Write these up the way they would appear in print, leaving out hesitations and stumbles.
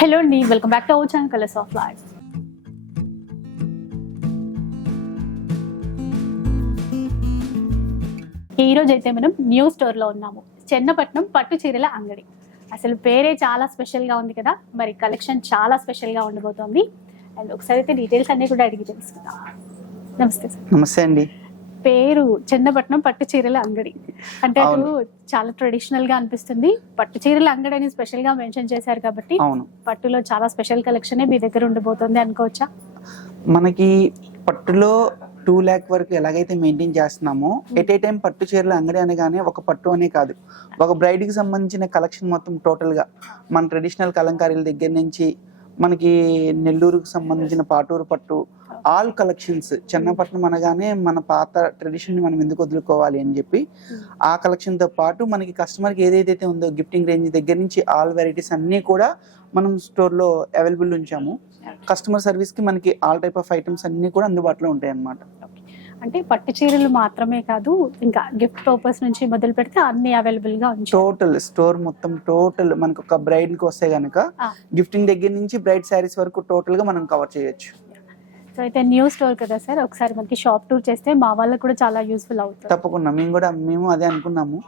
Hello అండి, welcome back to our channel colours of life. ఈ రోజు అయితే మనం న్యూ స్టోర్ లో ఉన్నాము. చెన్నపట్నం పట్టు చీరల అంగడి. అసలు పేరే చాలా స్పెషల్ గా ఉంది కదా, మరి కలెక్షన్ చాలా స్పెషల్ గా ఉండబోతోంది. అండ్ ఒకసారి అయితే డీటెయిల్స్ అన్ని కూడా అడిగి తెలుసుకుందాం. నమస్తే సార్. నమస్తే అండి. పేరు చెన్నపట్నం పట్టు చీరల అంగడి అంటే అటు చాలా ట్రెడిషనల్ గా అనిపిస్తుంది. పట్టు చీరల అంగడి అని స్పెషల్ గా మెన్షన్ చేశారు కాబట్టి పట్టులో చాలా స్పెషల్ కలెక్షన్ మీ దగ్గర ఉండబోతుంది అనుకోవచ్చా? మనకి పట్టులో 2 lakh వరకు ఎలాగైతే మెయింటైన్ చేస్తున్నామో ఎట్ ఏ టైం పట్టు చీరల అంగడి అనగానే ఒక పట్టు అనే కాదు, ఒక బ్రైడ్ కి సంబంధించిన కలెక్షన్ మొత్తం టోటల్ గా మన ట్రెడిషనల్ కలంకారీల దగ్గర నుంచి మనకి నెల్లూరుకు సంబంధించిన పాటూరు పట్టు ఆల్ కలెక్షన్స్. చెన్నపట్నం అనగానే మన పాత ట్రెడిషన్ మనం ఎందుకు వదులుకోవాలి అని చెప్పి ఆ కలెక్షన్ తో పాటు మనకి కస్టమర్ కి ఏదైతే ఉందో గిఫ్టింగ్ రేంజ్ దగ్గర నుంచి ఆల్ వెరైటీస్ అన్ని కూడా మనం స్టోర్ లో అవైలబుల్ ఉంచాము. కస్టమర్ సర్వీస్ కి మనకి ఆల్ టైప్ ఆఫ్ ఐటమ్స్ అన్ని కూడా అందుబాటులో ఉంటాయి అన్నమాట. అంటే పట్టు చీరలు మాత్రమే కాదు, ఇంకా గిఫ్ట్ పర్పస్ నుంచి మొదలు పెడితే అన్ని అవైలబుల్ గా ఉంటాయి. టోటల్ స్టోర్ మొత్తం టోటల్ మనకు ఒక బ్రైడ్ కి వస్తే గనక గిఫ్టింగ్ దగ్గర నుంచి బ్రైడ్ శారీస్ వరకు టోటల్ గా మనం కవర్ చేయొచ్చు. సో అయితే న్యూ స్టోర్ కదా సార్, ఒకసారి మనకి షాప్ టూర్ చేస్తే మా వాళ్ళకి కూడా చాలా యూస్ఫుల్ అవుతుంది. తప్పకుండా మేము అదే అనుకున్నాము.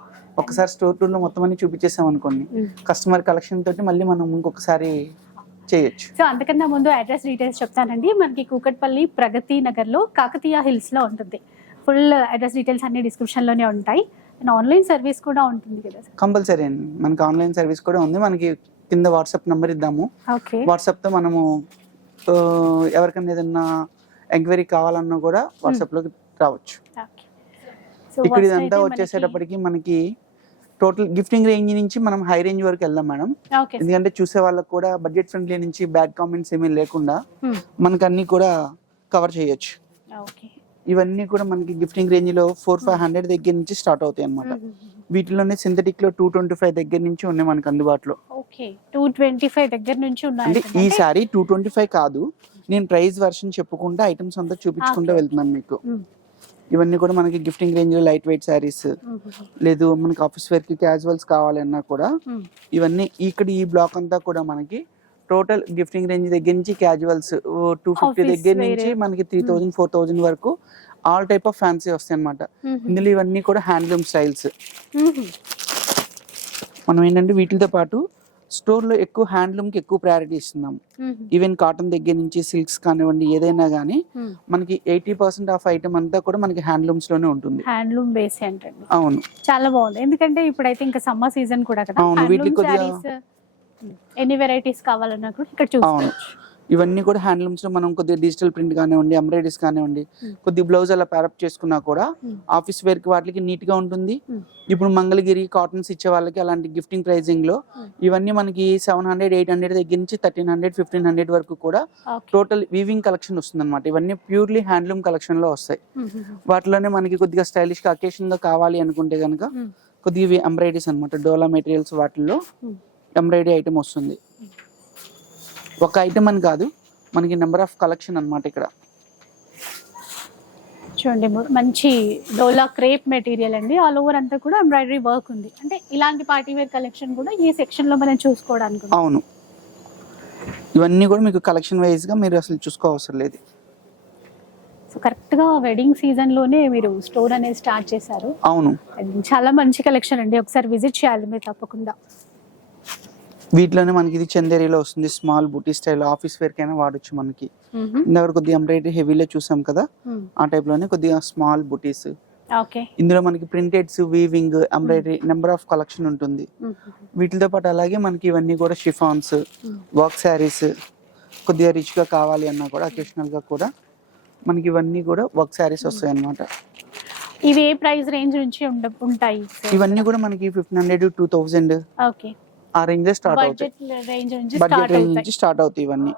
ఒకసారి స్టోర్ టూర్ లో మొత్తం అన్ని చూపించేసాం అనుకోండి, కస్టమర్ కలెక్షన్ తోటి మళ్ళీ మనం ఇంకొకసారి చేయొచ్చు. సో అంతకన్నా ముందు అడ్రస్ డీటెయిల్స్ చెప్తానండి. మనకి కూకట్పల్లి ప్రగతి నగర్ లో కాకతీయ హిల్స్ లో ఉంటుంది. ఫుల్ అడ్రస్ డీటెయిల్స్ అన్ని డిస్క్రిప్షన్ లోనే ఉంటాయి. అండ్ ఆన్లైన్ సర్వీస్ కూడా ఉంటుంది కదా సార్? కంపల్సరీ అండి, మనకి ఆన్లైన్ సర్వీస్ కూడా ఉంది. మనకి కింద వాట్సాప్ నంబర్ ఇద్దాము. వాట్సాప్ తో మనము ఎవరికైనా ఏదన్నా ఎంక్వైరీ కావాలన్నా కూడా వాట్సాప్ లోకి రావచ్చు. ఇక్కడ ఇదంతా వచ్చేసేటప్పటికి మనకి టోటల్ గిఫ్టింగ్ రేంజ్ నుంచి మనం హై రేంజ్ వరకు వెళ్దాం మేడం. ఎందుకంటే చూసే వాళ్ళకి కూడా బడ్జెట్ ఫ్రెండ్లీ నుంచి బ్యాడ్ కామెంట్స్ ఏమీ లేకుండా మనకి అన్ని కూడా కవర్ చేయొచ్చు. ఇవన్నీ కూడా మనకి గిఫ్టింగ్ రేంజ్ లో 400-500 దగ్గర నుంచి స్టార్ట్ అవుతాయి అన్నమాట. వీటిలోనే సింథటిక్ లో 225 దగ్గర నుంచి ఉన్నాయి మనకి అందుబాటులో. 225 దగ్గర నుంచి ఉన్నాయి. అంటే ఈసారి 225 కాదు, నేను ప్రైస్ వర్షన్ చెప్పుకుంటా ఐటమ్స్ అంతా చూపించుకుంటూ వెళ్తున్నాను మీకు. ఇవన్నీ కూడా మనకి గిఫ్టింగ్ రేంజ్ లో లైట్ వెయిట్ శారీస్, లేదు మనకి ఆఫీస్ వేర్ కి క్యాజువల్స్ కావాలన్నా కూడా ఇవన్నీ ఇక్కడ ఈ బ్లాక్ అంతా కూడా మనకి టోటల్ గిఫ్టింగ్ రేంజ్ దగ్గర నుంచి క్యాజువల్స్ 250 దగ్గర నుంచి మనకి 3000-4000 వరకు ఆల్ టైప్ ఆఫ్ ఫ్యాన్సీ వస్తాయి అన్నమాట. ఇందులో ఇవన్నీ కూడా హ్యాండ్లూమ్ స్టైల్స్. మనం ఏంటంటే వీటితో పాటు స్టోర్ లో ఎక్కువ హ్యాండ్లూమ్ కి ఎక్కువ ప్రయారిటీ ఇస్తున్నాం. ఈవెన్ కాటన్ దగ్గర నుంచి సిల్క్స్ కానివ్వండి, ఏదైనా గానీ మనకి 80% ఆఫ్ ఐటమ్ అంతా కూడా మనకి హ్యాండ్లూమ్స్ లోనే ఉంటుంది. హ్యాండ్లూమ్ బేస్ ఏంటండి? అవును, చాలా బాగుంది. ఎందుకంటే ఇప్పుడైతే ఇంకా సమ్మర్ సీజన్ కూడా కదా. అవును, వీటికి కొద్దిగా ఎన్ని వెరైటీస్ కావాలన్నా కూడా ఇక్కడ చూసుకోవచ్చు. ఇవన్నీ కూడా హ్యాండ్లూమ్స్ లో మనం కొద్దిగా డిజిటల్ ప్రింట్ కానివ్వండి, ఎంబ్రాయిడరీస్ కానివ్వండి, కొద్ది బ్లౌజ్ అలా ప్యారప్ చేసుకున్నా కూడా ఆఫీస్ వేర్ కి వాటికి నీట్ గా ఉంటుంది. ఇప్పుడు మంగళగిరి కాటన్స్ ఇచ్చే వాళ్ళకి అలాంటి గిఫ్టింగ్ ప్రైజింగ్ లో ఇవన్నీ మనకి 700-800 దగ్గర నుంచి 1300-1500 వరకు కూడా టోటల్ వీవింగ్ కలెక్షన్ వస్తుంది అనమాట. ఇవన్నీ ప్యూర్లీ హ్యాండ్లూమ్ కలెక్షన్ లో వస్తాయి. వాటిలోనే మనకి కొద్దిగా స్టైలిష్ గా అకేషన్ గా కావాలి అనుకుంటే కనుక కొద్దిగా ఎంబ్రాయిడరీస్ అనమాట, డోలా మెటీరియల్స్ వాటిల్లో ఎంబ్రాయిడరీ ఐటమ్ వస్తుంది. ఒక ఐటమ్ అని కాదు, మనకి నెంబర్ ఆఫ్ కలెక్షన్ అన్నమాట. ఇక్కడ చూడండి, మంచి డోలా క్రేప్ మెటీరియల్ అండి. ఆల్ ఓవర్ అంతా కూడా ఎంబ్రాయిడరీ వర్క్ ఉంది. అంటే ఇలాంటి పార్టీ వేర్ కలెక్షన్ కూడా ఈ సెక్షన్ లో మనం చూసుకోవడానికి. అవును, ఇవన్నీ కూడా మీకు కలెక్షన్ వైజ్ గా మీరు అసలు చూసుకోవసరం లేదు. సో కరెక్ట్ గా వెడ్డింగ్ సీజన్ లోనే మీరు స్టోర్ అనేది స్టార్ట్ చేశారు. అవును, చాలా మంచి కలెక్షన్ అండి, ఒకసారి విజిట్ చేయాలి మీరు తప్పకుండా. వీటిలోనే మనకి ఇది చందేరిలో వస్తుంది, స్మాల్ బూటీ స్టైల్ ఆఫీస్ వేర్ కైనా వాడచ్చు. మనకి ఇందాక కొద్దిగా ఎంబ్రాయిడరీ హెవీలో చూసాం కదా, ఆ టైప్ లోనే కొద్దిగా స్మాల్ బూటీస్. ఇందులో మనకి ప్రింటెడ్స్, weaving, embroidery number of collection ఉంటుంది. వీటితో పాటు అలాగే మనకి ఇవన్నీ కూడా షిఫాన్స్, వర్క్ శారీస్, కొద్దిగా రిచ్ గా కావాలి అన్నా కూడా అకేషనల్ గా కూడా మనకి ఇవన్నీ కూడా వర్క్ శారీస్ వస్తాయి అన్నమాట. ఇవి ఏ ప్రైస్ రేంజ్ నుంచి ఉంటాయి? ఇవన్నీ కూడా మనకి 1500-2000 ఆ రేంజ్ స్టార్ట్ అవుతాయి. బడ్జెట్ రేంజ్ నుంచి స్టార్ట్ అవుతాయి ఇవన్నీ.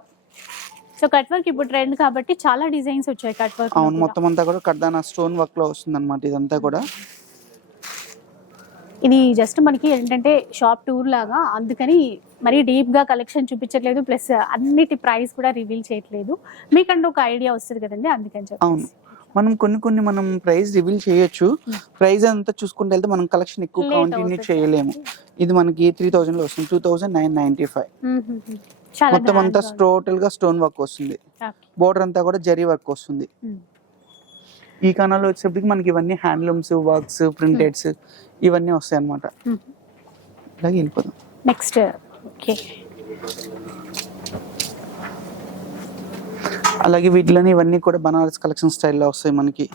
సో కట్ వర్క్ ఇప్పుడు ట్రెండ్ కాబట్టి చాలా డిజైన్స్ వచ్చాయి కట్ వర్క్. అవును, మొత్తం అంతా కూడా కడ్దానా స్టోన్ వర్క్ లో వస్తుంది అన్నమాట. ఇదంతా కూడా ఇది జస్ట్ మనకి ఏంటంటే షాప్ టూర్ లాగా, అందుకని మరి డీప్ గా కలెక్షన్ చూపించట్లేదు, ప్లస్ అన్నిటి ప్రైస్ కూడా రివీల్ చేయట్లేదు. మీకంటే ఒక ఐడియా వస్తుంది కదండి, అందుకని చెప్పి. అవును, మనం కొన్ని మనం ప్రైస్ రివీల్ చేయొచ్చు. ప్రైస్ అంతా చూసుకుంటే వెళ్తే మనం కలెక్షన్ ఎక్కువ కంటిన్యూ చేయలేము. ఇది మనకి 3000 లో వస్తుంది, 2995. చాలా మొత్తం అంతా grand గా టోటల్ గా స్టోన్ వర్క్ వస్తుంది. Okay. బోర్డర్ అంతా కూడా జరీ వర్క్ వస్తుంది. Hmm. ఈ కణాలు వచ్చేప్పటికి మనకి ఇవన్నీ హ్యాండ్లూమ్స్ వర్క్స్ ప్రింటెడ్స్ ఇవన్నీ వస్తాయి అన్నమాట. Hmm. అలాగే వెళ్ళిపోదాం. నెక్స్ట్ ఓకే అలాగే వీటిలోనే ఇవన్నీ కూడా బనారస్ కలెక్షన్ స్టైల్లో వస్తాయి మనకి.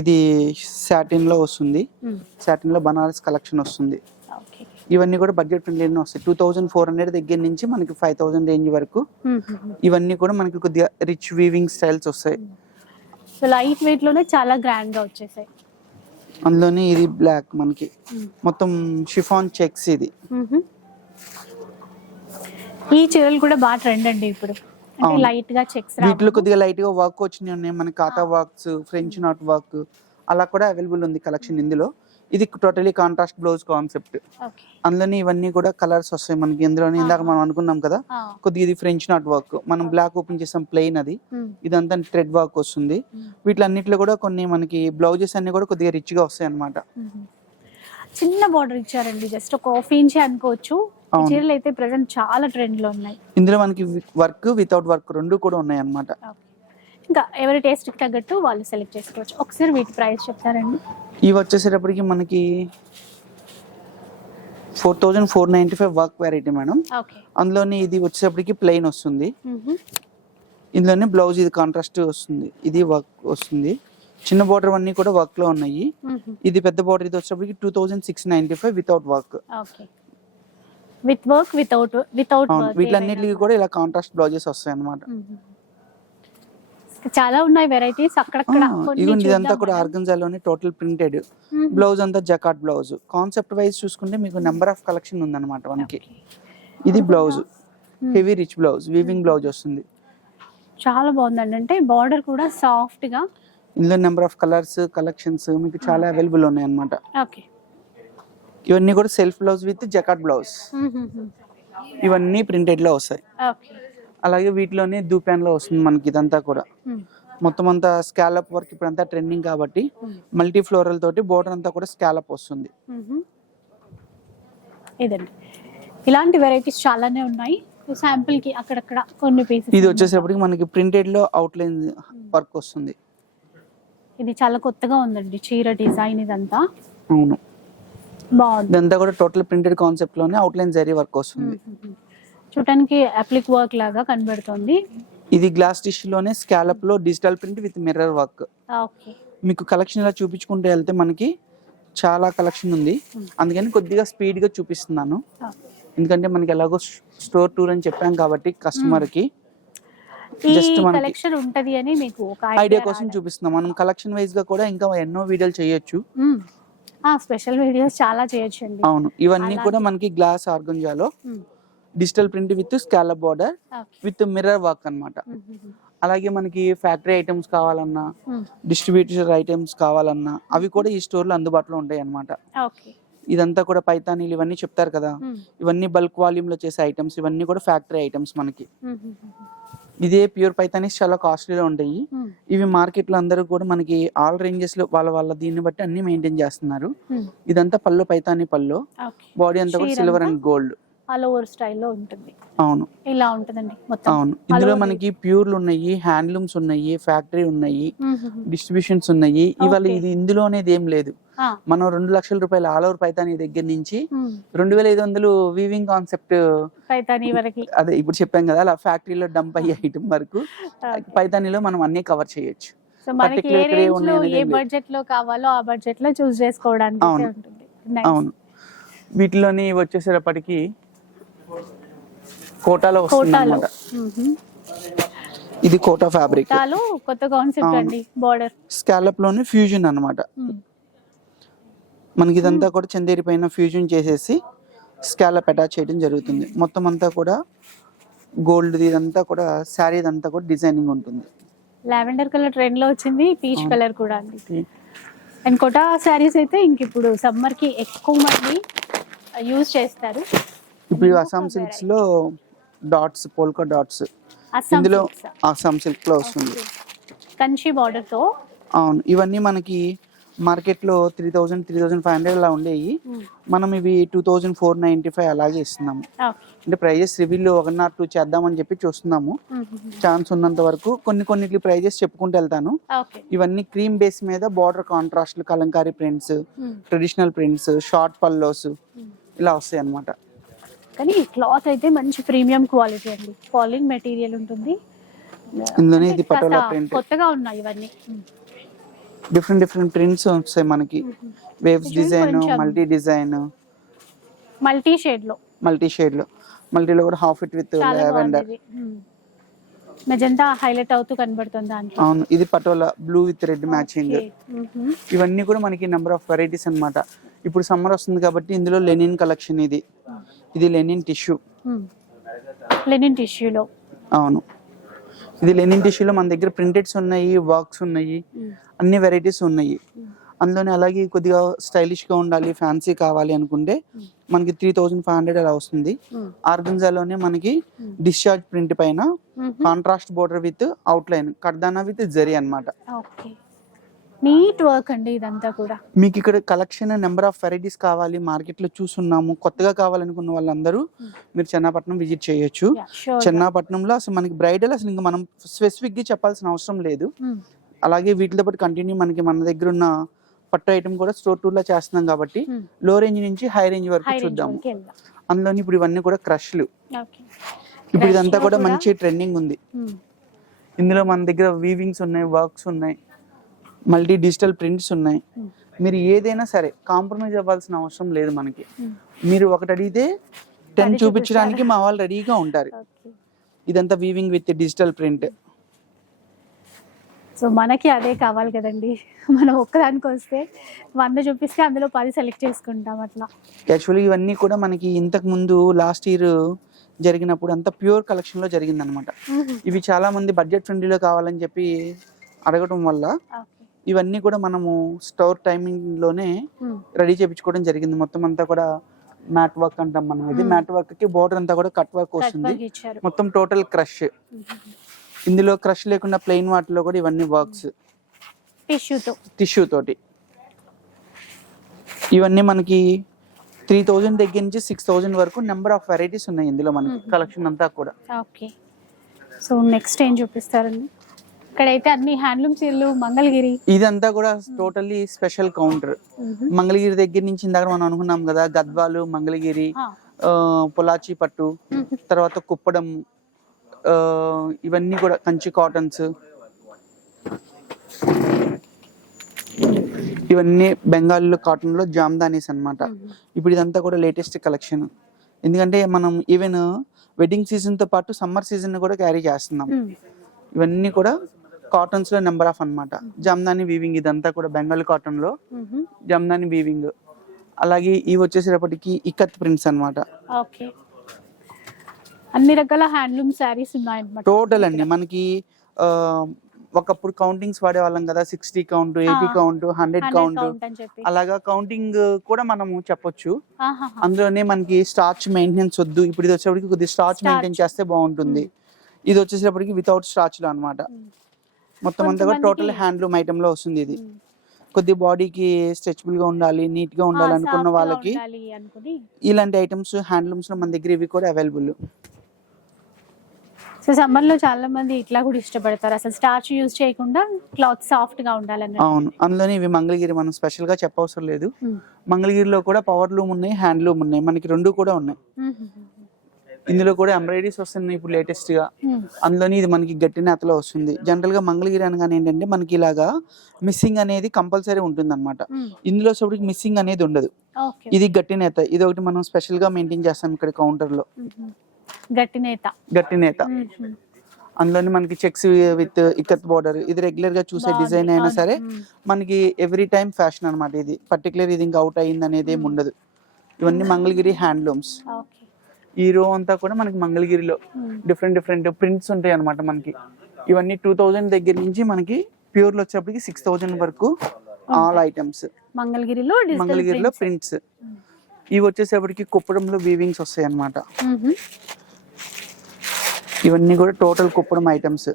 ఇది సాటిన్ లో వస్తుంది. సాటిన్ లో బనారస్ కలెక్షన్ వస్తుంది. ఓకే ఇవన్నీ కూడా బడ్జెట్ ఫ్రెండ్లీనే వస్తాయి. 2400 దగ్గర నుంచి మనకి 5000 రేంజ్ వరకు. ఇవన్నీ కూడా మనకి కొద్దిగా రిచ్ వీవింగ్ స్టైల్స్ వస్తాయి. సో లైట్ వెయిట్ లోనే చాలా గ్రాండ్ గా వచ్చేసాయి. అందులోనే ఇది బ్లాక్ మనకి మొత్తం షిఫాన్ చెక్స్ ఇది. ఈ చీరలు కూడా బాగా ట్రెండ్ అండి ఇప్పుడు. అంటే అవును. లైట్ గా చెక్స్ వీటిలో కొద్దిగా లైట్ గా వర్క్ వచ్చినాయి ఉన్నాయి. మన కాతా వర్క్స్ ఫ్రెంచ్ నాట్ వర్క్ అలా కూడా అవైలబుల్ ఉంది కలెక్షన్ ఇందులో. ఇది totally contrast blouse concept. Okay అందులోనే ఇవన్నీ కూడా కలర్స్ వస్తాయి మనకి. ఇందులోనే ఇందాక మనం అనుకున్నాం కదా కొద్దిగా ఇది ఫ్రెంచ్ నాట్ వర్క్. మనం బ్లాక్ ఓపెన్ చేసాం ప్లెయిన్ అది. ఇదంతా థ్రెడ్ వర్క్ వస్తుంది. వీటిలన్నిట్లో కూడా కొన్ని మనకి బ్లౌజెస్ అన్ని కూడా కొద్దిగా రిచ్ గా వస్తాయి అన్నమాట. చిన్న బార్డర్ ఇచ్చారండి, జస్ట్ ఒక హాఫ్ ఇంచ్ అనుకోవచ్చు. ఈ చీరలు అయితే ప్రెసెంట్ చాలా ట్రెండ్ లో ఉన్నాయి. ఇందులో మనకి వర్క్ వితౌట్ వర్క్ రెండు కూడా ఉన్నాయి అన్నమాట. ఇంకా ఎవరి టేస్ట్ కి తగ్గట్టు వాళ్ళు సెలెక్ట్ చేసుకోవచ్చు. ఒకసారి వీటి ప్రైస్ చెప్తారండి. ఇవి వచ్చేసేటప్పటికి మనకి 4495 వర్క్ వెరైటీ మేడం. ఓకే అందులోనే ఇది వచ్చేటప్పటికి ప్లెయిన్ వస్తుంది. ఇందులోనే బ్లౌజ్ ఇది కాంట్రాస్ట్ వస్తుంది. ఇది వర్క్ వస్తుంది. చిన్న బార్డర్ అన్ని కూడా వర్క్ లో ఉన్నాయి. ఇది పెద్ద బార్డర్ ఇది వచ్చేటప్పటికి 2695 without work. Okay with work without work. వీటిలన్నిటికి కూడా ఇలా కాంట్రాస్ట్ బ్లౌజెస్ వస్తాయి అన్నమాట. చాలా ఉన్నాయి వెరైటీస్ అక్కడక్కడ. ఇదిగోండి ఇదంతా కూడా ఆర్గన్జాలోనే టోటల్ ప్రింటెడ్ బ్లౌజ్ అంతా జకాట్ బ్లౌజ్. కాన్సెప్ట్ వైజ్ చూసుకుంటే మీకు నెంబర్ ఆఫ్ కలెక్షన్ ఉందన్నమాట మనకి. ఇది blouse heavy rich blouse weaving blouse వస్తుంది. చాలా బాగుందండి. అంటే బార్డర్ కూడా సాఫ్ట్ గా. ఇందులో నెంబర్ ఆఫ్ కలర్స్ కలెక్షన్స్ మీకు చాలా అవైలబుల్ ఉన్నాయి అన్నమాట. ఓకే ఇవన్నీ కూడా సెల్ఫ్ బ్లౌజ్ విత్ జకాట్ బ్లౌజ్. ఇవన్నీ ప్రింటెడ్ లో వస్తాయి. ఓకే అలాగే వీటిలోనే దూపాన్ లో వస్తుంది మనకి. ఇదంతా కూడా మొత్తం అంతా స్కాలప్ వర్క్ ఇప్పుడు అంతా ట్రెండింగ్ కాబట్టి మల్టీ ఫ్లోరల్ తోటి బోర్డర్ అంతా కూడా స్కాలప్ వస్తుంది. ఇదండి ఇలాంటి వెరైటీస్ చాలానే ఉన్నాయి. శాంపుల్ కి అక్కడక్కడ కొన్ని పీసెస్. ఇది వచ్చేసేపటికి మనకి ప్రింటెడ్ లో అవుట్ లైన్ వర్క్ వస్తుంది. ఇది చాలా కొత్తగా ఉందండి చీర డిజైన్ ఇదంతా. అవును బాగుంది. ఇదంతా కూడా టోటల్ ప్రింటెడ్ కాన్సెప్ట్ లోనే అవుట్ లైన్ జరీ వర్క్ వస్తుంది. చూడటానికి అప్లిక్ వర్క్ లాగా కనబడుతుంది. ఇది గ్లాస్ టిష్యూ లోనే స్కాలప్ లో digital print with mirror work. Okay మీకు కలెక్షన్ ఇలా చూపించుకుంటూ వెళ్తే మనకి చాలా కలెక్షన్ ఉంది. అందుకని కొద్దిగా స్పీడ్ గా చూపిస్తున్నాను. ఎందుకంటే మనకి ఎలాగో స్టోర్ టూర్ అని చెప్పాం కాబట్టి కస్టమర్ కి జస్ట్ మనకి కలెక్షన్ ఉంటది అని మీకు ఒక ఐడియా కోసం చూపిస్తున్నాం. మనం కలెక్షన్ వైజ్ గా కూడా ఇంకా ఎన్నో వీడియోలు చేయొచ్చు. స్పెషల్ వీడియోస్ చాలా చేయొచ్చు అండి. అవును ఇవన్నీ కూడా మనకి గ్లాస్ ఆర్గంజాలో digital print with scallop border with mirror work అన్నమాట. అలాగే మనకి ఫ్యాక్టరీ ఐటమ్స్ కావాలన్నా డిస్ట్రిబ్యూటర్ ఐటమ్స్ కావాలన్నా అవి కూడా ఈ స్టోర్ లో అందుబాటులో ఉంటాయి అన్నమాట. ఓకే ఇదంతా కూడా పైతానీలు ఇవన్నీ చెప్తారు కదా, ఇవన్నీ బల్క్ వాల్యూమ్ లో చేసే ఐటమ్స్. ఇవన్నీ కూడా ఫ్యాక్టరీ ఐటమ్స్ మనకి. ఇదే ప్యూర్ పైతానీస్ చాలా కాస్ట్లీలో ఉంటాయి. ఇవి మార్కెట్ లో అందరూ కూడా మనకి ఆల్ రేంజెస్ లో వాళ్ళ దీన్ని బట్టి అన్ని మెయింటైన్ చేస్తున్నారు. ఇదంతా పళ్ళు పైతానీ పళ్ళు. బాడీ అంతా కూడా silver and gold all over స్టైల్లో ఉంటుంది. అవును ఇలా ఉంటుందండి మొత్తం. అవును ఇందులో మనకి ప్యూర్లు ఉన్నాయి, హ్యాండ్లూమ్స్ ఉన్నాయి, ఫ్యాక్టరీ ఉన్నాయి, డిస్ట్రిబ్యూషన్స్ ఉన్నాయి. ఇవాళ ఇది ఇందులో అనేది ఏం లేదు. మనం 2 లక్షల రూపాయలు ఆల్ ఓవర్ పైతానీ దగ్గర నుంచి 2500 వీవింగ్ కాన్సెప్ట్ పైతానీ వరకు అదే ఇప్పుడు చెప్పాం కదా అలా ఫ్యాక్టరీలో డంప్ అయ్యే ఐటమ్ వరకు పైతానీలో మనం అన్ని కవర్ చేయొచ్చు. సో మనకి ఏ రేంజ్ లో ఏ బడ్జెట్ లో కావాలో ఆ బడ్జెట్ లో చూస్ చేసుకోవడానికి ఉంటుంది. అవును వీటిలోని వచ్చేసేటప్పటికి కోటాలో వస్తుంది అన్నమాట. ఇది కోటా ఫ్యాబ్రిక్. కొత్త కాన్సెప్ట్ అండి. బోర్డర్ స్కాలప్ లోనే ఫ్యూజన్ అన్నమాట. మనకి ఇదంతా కూడా చందేరి పైన ఫ్యూజన్ చేసేసి స్కాలప్ అటాచ్ చేయడం జరుగుతుంది. మొత్తం అంతా కూడా గోల్డ్ ఇదంతా కూడా శారీ అంతా కూడా డిజైనింగ్ ఉంటుంది. లావెండర్ కలర్ ట్రెండ్ లో వచ్చింది, పీచ్ కలర్ కూడా అండి. అండ్ కోటా శారీస్ అయితే ఇంక ఇప్పుడు సమ్మర్ కి ఎక్కువ మంది యూజ్ చేస్తారు. ఇప్పుడు అస్సాం సిల్క్స్ లో డాట్స్ పోల్కా డాట్స్ ఇందులో అస్సాం సిల్క్ లో వస్తుంది కంచి బార్డర్ తో. అవును ఇవన్నీ మనకి మార్కెట్లో 3,500 అలా ఉండేవి. మనం ఇవి 2,495 అలాగే ఇస్తున్నాము. అంటే ప్రైజెస్ రివ్యూలో 1 or 2 చేద్దామని చెప్పి చూస్తున్నాము. ఛాన్స్ ఉన్నంత వరకు కొన్నిటి ప్రైజెస్ చెప్పుకుంటూ వెళ్తాను. ఇవన్నీ క్రీమ్ బేస్ మీద border contrast, Kalamkari prints, traditional prints, short పల్లోస్ ఇలా వస్తాయి అన్నమాట. కానీ ఈ క్లాత్ అయితే మంచి ప్రీమియం క్వాలిటీ అండి, ఫాలింగ్ మెటీరియల్ ఉంటుంది. ఇందులోనే ఇది పటోలా ప్రింట్, కొత్తగా ఉన్నాయి ఇవన్నీ. డిఫరెంట్ ప్రింట్స్ వస్తాయి మనకి. Waves design, multi design, multi shade లో మల్టీలో కూడా half it with lavender, magenta highlight అవుతూ కనబడుతుంది దాంట్లో. అవును, ఇది patola blue with red matching. ఇవన్నీ కూడా మనకి నెంబర్ ఆఫ్ వెరైటీస్ అన్నమాట. ఇప్పుడు సమ్మర్ వస్తుంది కాబట్టి ఇందులో లెనిన్ కలెక్షన్. ఇది లెనిన్ టిష్యూ. లెనిన్ టిష్యూలో, అవును, ఇది లెనిన్ టిష్యూలో మన దగ్గర ప్రింటెడ్స్ ఉన్నాయి, వర్క్స్ ఉన్నాయి, అన్ని వెరైటీస్ ఉన్నాయి అందులోనే. అలాగే కొద్దిగా స్టైలిష్ గా ఉండాలి, ఫ్యాన్సీ కావాలి అనుకుంటే మనకి 3,500 అలా వస్తుంది. ఆర్గంజాలోనే మనకి డిశ్చార్జ్ ప్రింట్ పైన contrast border with outline, కర్దానా విత్ జరీ అన్నమాట. నీట్ వర్క్ అండి ఇదంతా కూడా. మీకు ఇక్కడ కలెక్షన్ నెంబర్ ఆఫ్ వెరైటీస్ కావాలి, మార్కెట్ లో చూస్తున్నాము. కొత్తగా కావాలనుకున్న వాళ్ళందరూ మీరు చెన్నాపట్నం విజిట్ చేయొచ్చు. చెన్నాపట్నంలో అసలు మనకి బ్రైడల్ అసలు ఇంకా మనం స్పెసిఫిక్ గా చెప్పాల్సిన అవసరం లేదు. అలాగే వీటితో పాటు కంటిన్యూ మన దగ్గర ఉన్న పట్టు ఐటమ్ కూడా స్టోర్ టూర్ లో చేస్తున్నాం కాబట్టి లో రేంజ్ నుంచి హై రేంజ్ వరకు చూద్దాము. అందులోని ఇప్పుడు ఇవన్నీ కూడా క్రష్లు. ఇప్పుడు ఇదంతా కూడా మంచి ట్రెండింగ్ ఉంది. ఇందులో మన దగ్గర వీవింగ్స్ ఉన్నాయి, వర్క్స్ ఉన్నాయి, మల్టీ డిజిటల్ ప్రింట్స్ ఉన్నాయి. మీరు ఏదైనా సరే కాంప్రమైజ్ అవ్వాల్సిన అవసరం లేదు మనకి. మీరు ఒకటి అడిగితే 10 చూపించడానికి మా వాళ్ళు రెడీగా ఉంటారు. ఇదంతా weaving with digital print. So మనకి అదే కావాలి కదండి. మనం ఒక్కదానికి వస్తే 100 చూపిస్తే అందులో 10 సెలెక్ట్ చేసుకుంటాం అట్లా. యాక్చువల్లీ ఇవన్నీ కూడా మనకి ఇంతకు ముందు లాస్ట్ ఇయర్ జరిగినప్పుడు అంతా ప్యూర్ కలెక్షన్ లో జరిగింది అనమాట. ఇవి చాలా మంది బడ్జెట్ ఫ్రెండ్లీలో కావాలని చెప్పి అడగటం వల్ల ఇవన్నీ కూడా మనము స్టోర్ టైమింగ్ లోనే రెడీ చేయించుకోవడం జరిగింది. మొత్తం అంతా కూడా మ్యాట్ వర్క్ అంటాం మనం. ఇది మ్యాట్ వర్క్ కి బోర్డర్ అంతా కూడా కట్ వర్క్ వస్తుంది. మొత్తం టోటల్ క్రష్. ఇందులో క్రష్ లేకుండా ప్లెయిన్ వాటిలో కూడా ఇవన్నీ వర్క్స్ టిష్యూ తోటి. ఇవన్నీ మనకి 3,000 దగ్గర నుంచి 6,000 వరకు నెంబర్ ఆఫ్ వెరైటీస్ ఉన్నాయి ఇందులో మనకి కలెక్షన్ అంతా కూడా. ఓకే, సో నెక్స్ట్ ఏం చూపిస్తారండి? ఇక్కడైతే అన్ని హ్యాండ్లూమ్ చీరలు, మంగళగిరి. ఇదంతా కూడా టోటల్లీ స్పెషల్ కౌంటర్. మంగళగిరి దగ్గర నుంచి ఇందాక మనం అనుకున్నాం కదా, గద్వాలు, మంగళగిరి, పొలాచి పట్టు, తర్వాత కుప్పడం, ఇవన్నీ కూడా కంచి కాటన్స్, ఇవన్నీ బెంగాల్ కాటన్ లో జామ్దానీస్ అన్నమాట. ఇప్పుడు ఇదంతా కూడా లేటెస్ట్ కలెక్షన్. ఎందుకంటే మనం ఈవెన్ వెడ్డింగ్ సీజన్ తో పాటు సమ్మర్ సీజన్ కూడా క్యారీ చేస్తున్నాం. ఇవన్నీ కూడా కాటన్స్ లో నెంబర్ ఆఫ్ అన్నమాట. జామ్దాని వీవింగ్, ఇదంతా కూడా బెంగాల్ కాటన్ లో జామ్దాని వీవింగ్. అలాగే ఇవి వచ్చేసేటప్పటికి ఇక్కత్ ప్రింట్స్ అన్నమాట. అన్ని రకాల హ్యాండ్లూమ్ శారీస్ ఉన్నాయి టోటల్ అండి. మనకి ఒకప్పుడు కౌంటింగ్స్ వాడే వాళ్ళం కదా, 60 కౌంట్, 80 కౌంట్, 100 కౌంట్, అలాగా కౌంటింగ్ కూడా మనము చెప్పొచ్చు. అందులోనే మనకి స్టార్చ్ మెయింటెనెన్స్ వద్దు. ఇప్పుడు ఇది వచ్చేప్పటికి కొద్దిగా స్టార్చ్ మెయింటైన్ చేస్తే బాగుంటుంది. ఇది వచ్చేసేటప్పటికి వితౌట్ స్టార్చ్ లో అన్నమాట. మొత్తం అంతా కూడా టోటల్ హ్యాండ్లూమ్ ఐటమ్ లో వస్తుంది. ఇది కొద్ది బాడీకి స్ట్రెచబుల్ గా ఉండాలి, నీట్ గా ఉండాలి అనుకున్న వాళ్ళకి ఇలాంటి ఐటమ్స్ హ్యాండ్లూమ్స్ లో మన దగ్గర ఇవి కూడా అవైలబుల్. సో సమ్మర్ లో చాలా మంది ఇట్లా కూడా ఇష్టపడతారు, అసలు స్టార్చ్ యూజ్ చేయకుండా క్లాత్ సాఫ్ట్ గా ఉండాలని. అవును, అందులోనే ఇవి మంగళగిరి మనం స్పెషల్ గా చెప్పవసరం లేదు. మంగళగిరిలో కూడా పవర్ లూమ్ ఉన్నాయి, హ్యాండ్లూమ్ ఉన్నాయి, మనకి రెండు కూడా ఉన్నాయి. ఇందులో కూడా ఎంబ్రాయిడరీస్ వస్తున్నాయి ఇప్పుడు లేటెస్ట్ గా. అందులోని ఇది మనకి గట్టి నేతలో వస్తుంది. జనరల్ గా మంగళగిరి అనగానే ఏంటంటే మనకి ఇలాగా మిస్సింగ్ అనేది కంపల్సరీ ఉంటుంది అనమాట. ఇందులో సోడికి మిస్సింగ్ అనేది ఉండదు. ఇది గట్టి నేత, ఇది ఒకటి మనం స్పెషల్ గా మెయింటైన్ చేస్తాం ఇక్కడ కౌంటర్ లో. గట్టి నేత అందులోని మనకి చెక్స్ విత్ ఇక్కత్ బోర్డర్. ఇది రెగ్యులర్ గా చూసే డిజైన్ అయినా సరే మనకి ఎవ్రీ టైం ఫ్యాషన్ అనమాట. ఇది పర్టికులర్ ఇది ఇంకా అవుట్ అయింది అనేది ఏమి ఉండదు. ఇవన్నీ మంగళగిరి హ్యాండ్లూమ్స్. ఈ రో అంతా కూడా మనకి మంగళగిరిలో డిఫరెంట్ ప్రింట్స్ ఉంటాయి అనమాట మనకి. ఇవన్నీ 2,000 దగ్గర నుంచి మనకి ప్యూర్ లో వచ్చేప్పటికి 6,000 వరకు ఆల్ ఐటమ్స్ మంగళగిరిలో ప్రింట్స్. ఇవి వచ్చేసేపటికి కుప్పడంలో వీవింగ్స్ వస్తాయి అన్నమాట. ఇవన్నీ కూడా టోటల్ కుప్పడం ఐటమ్స్.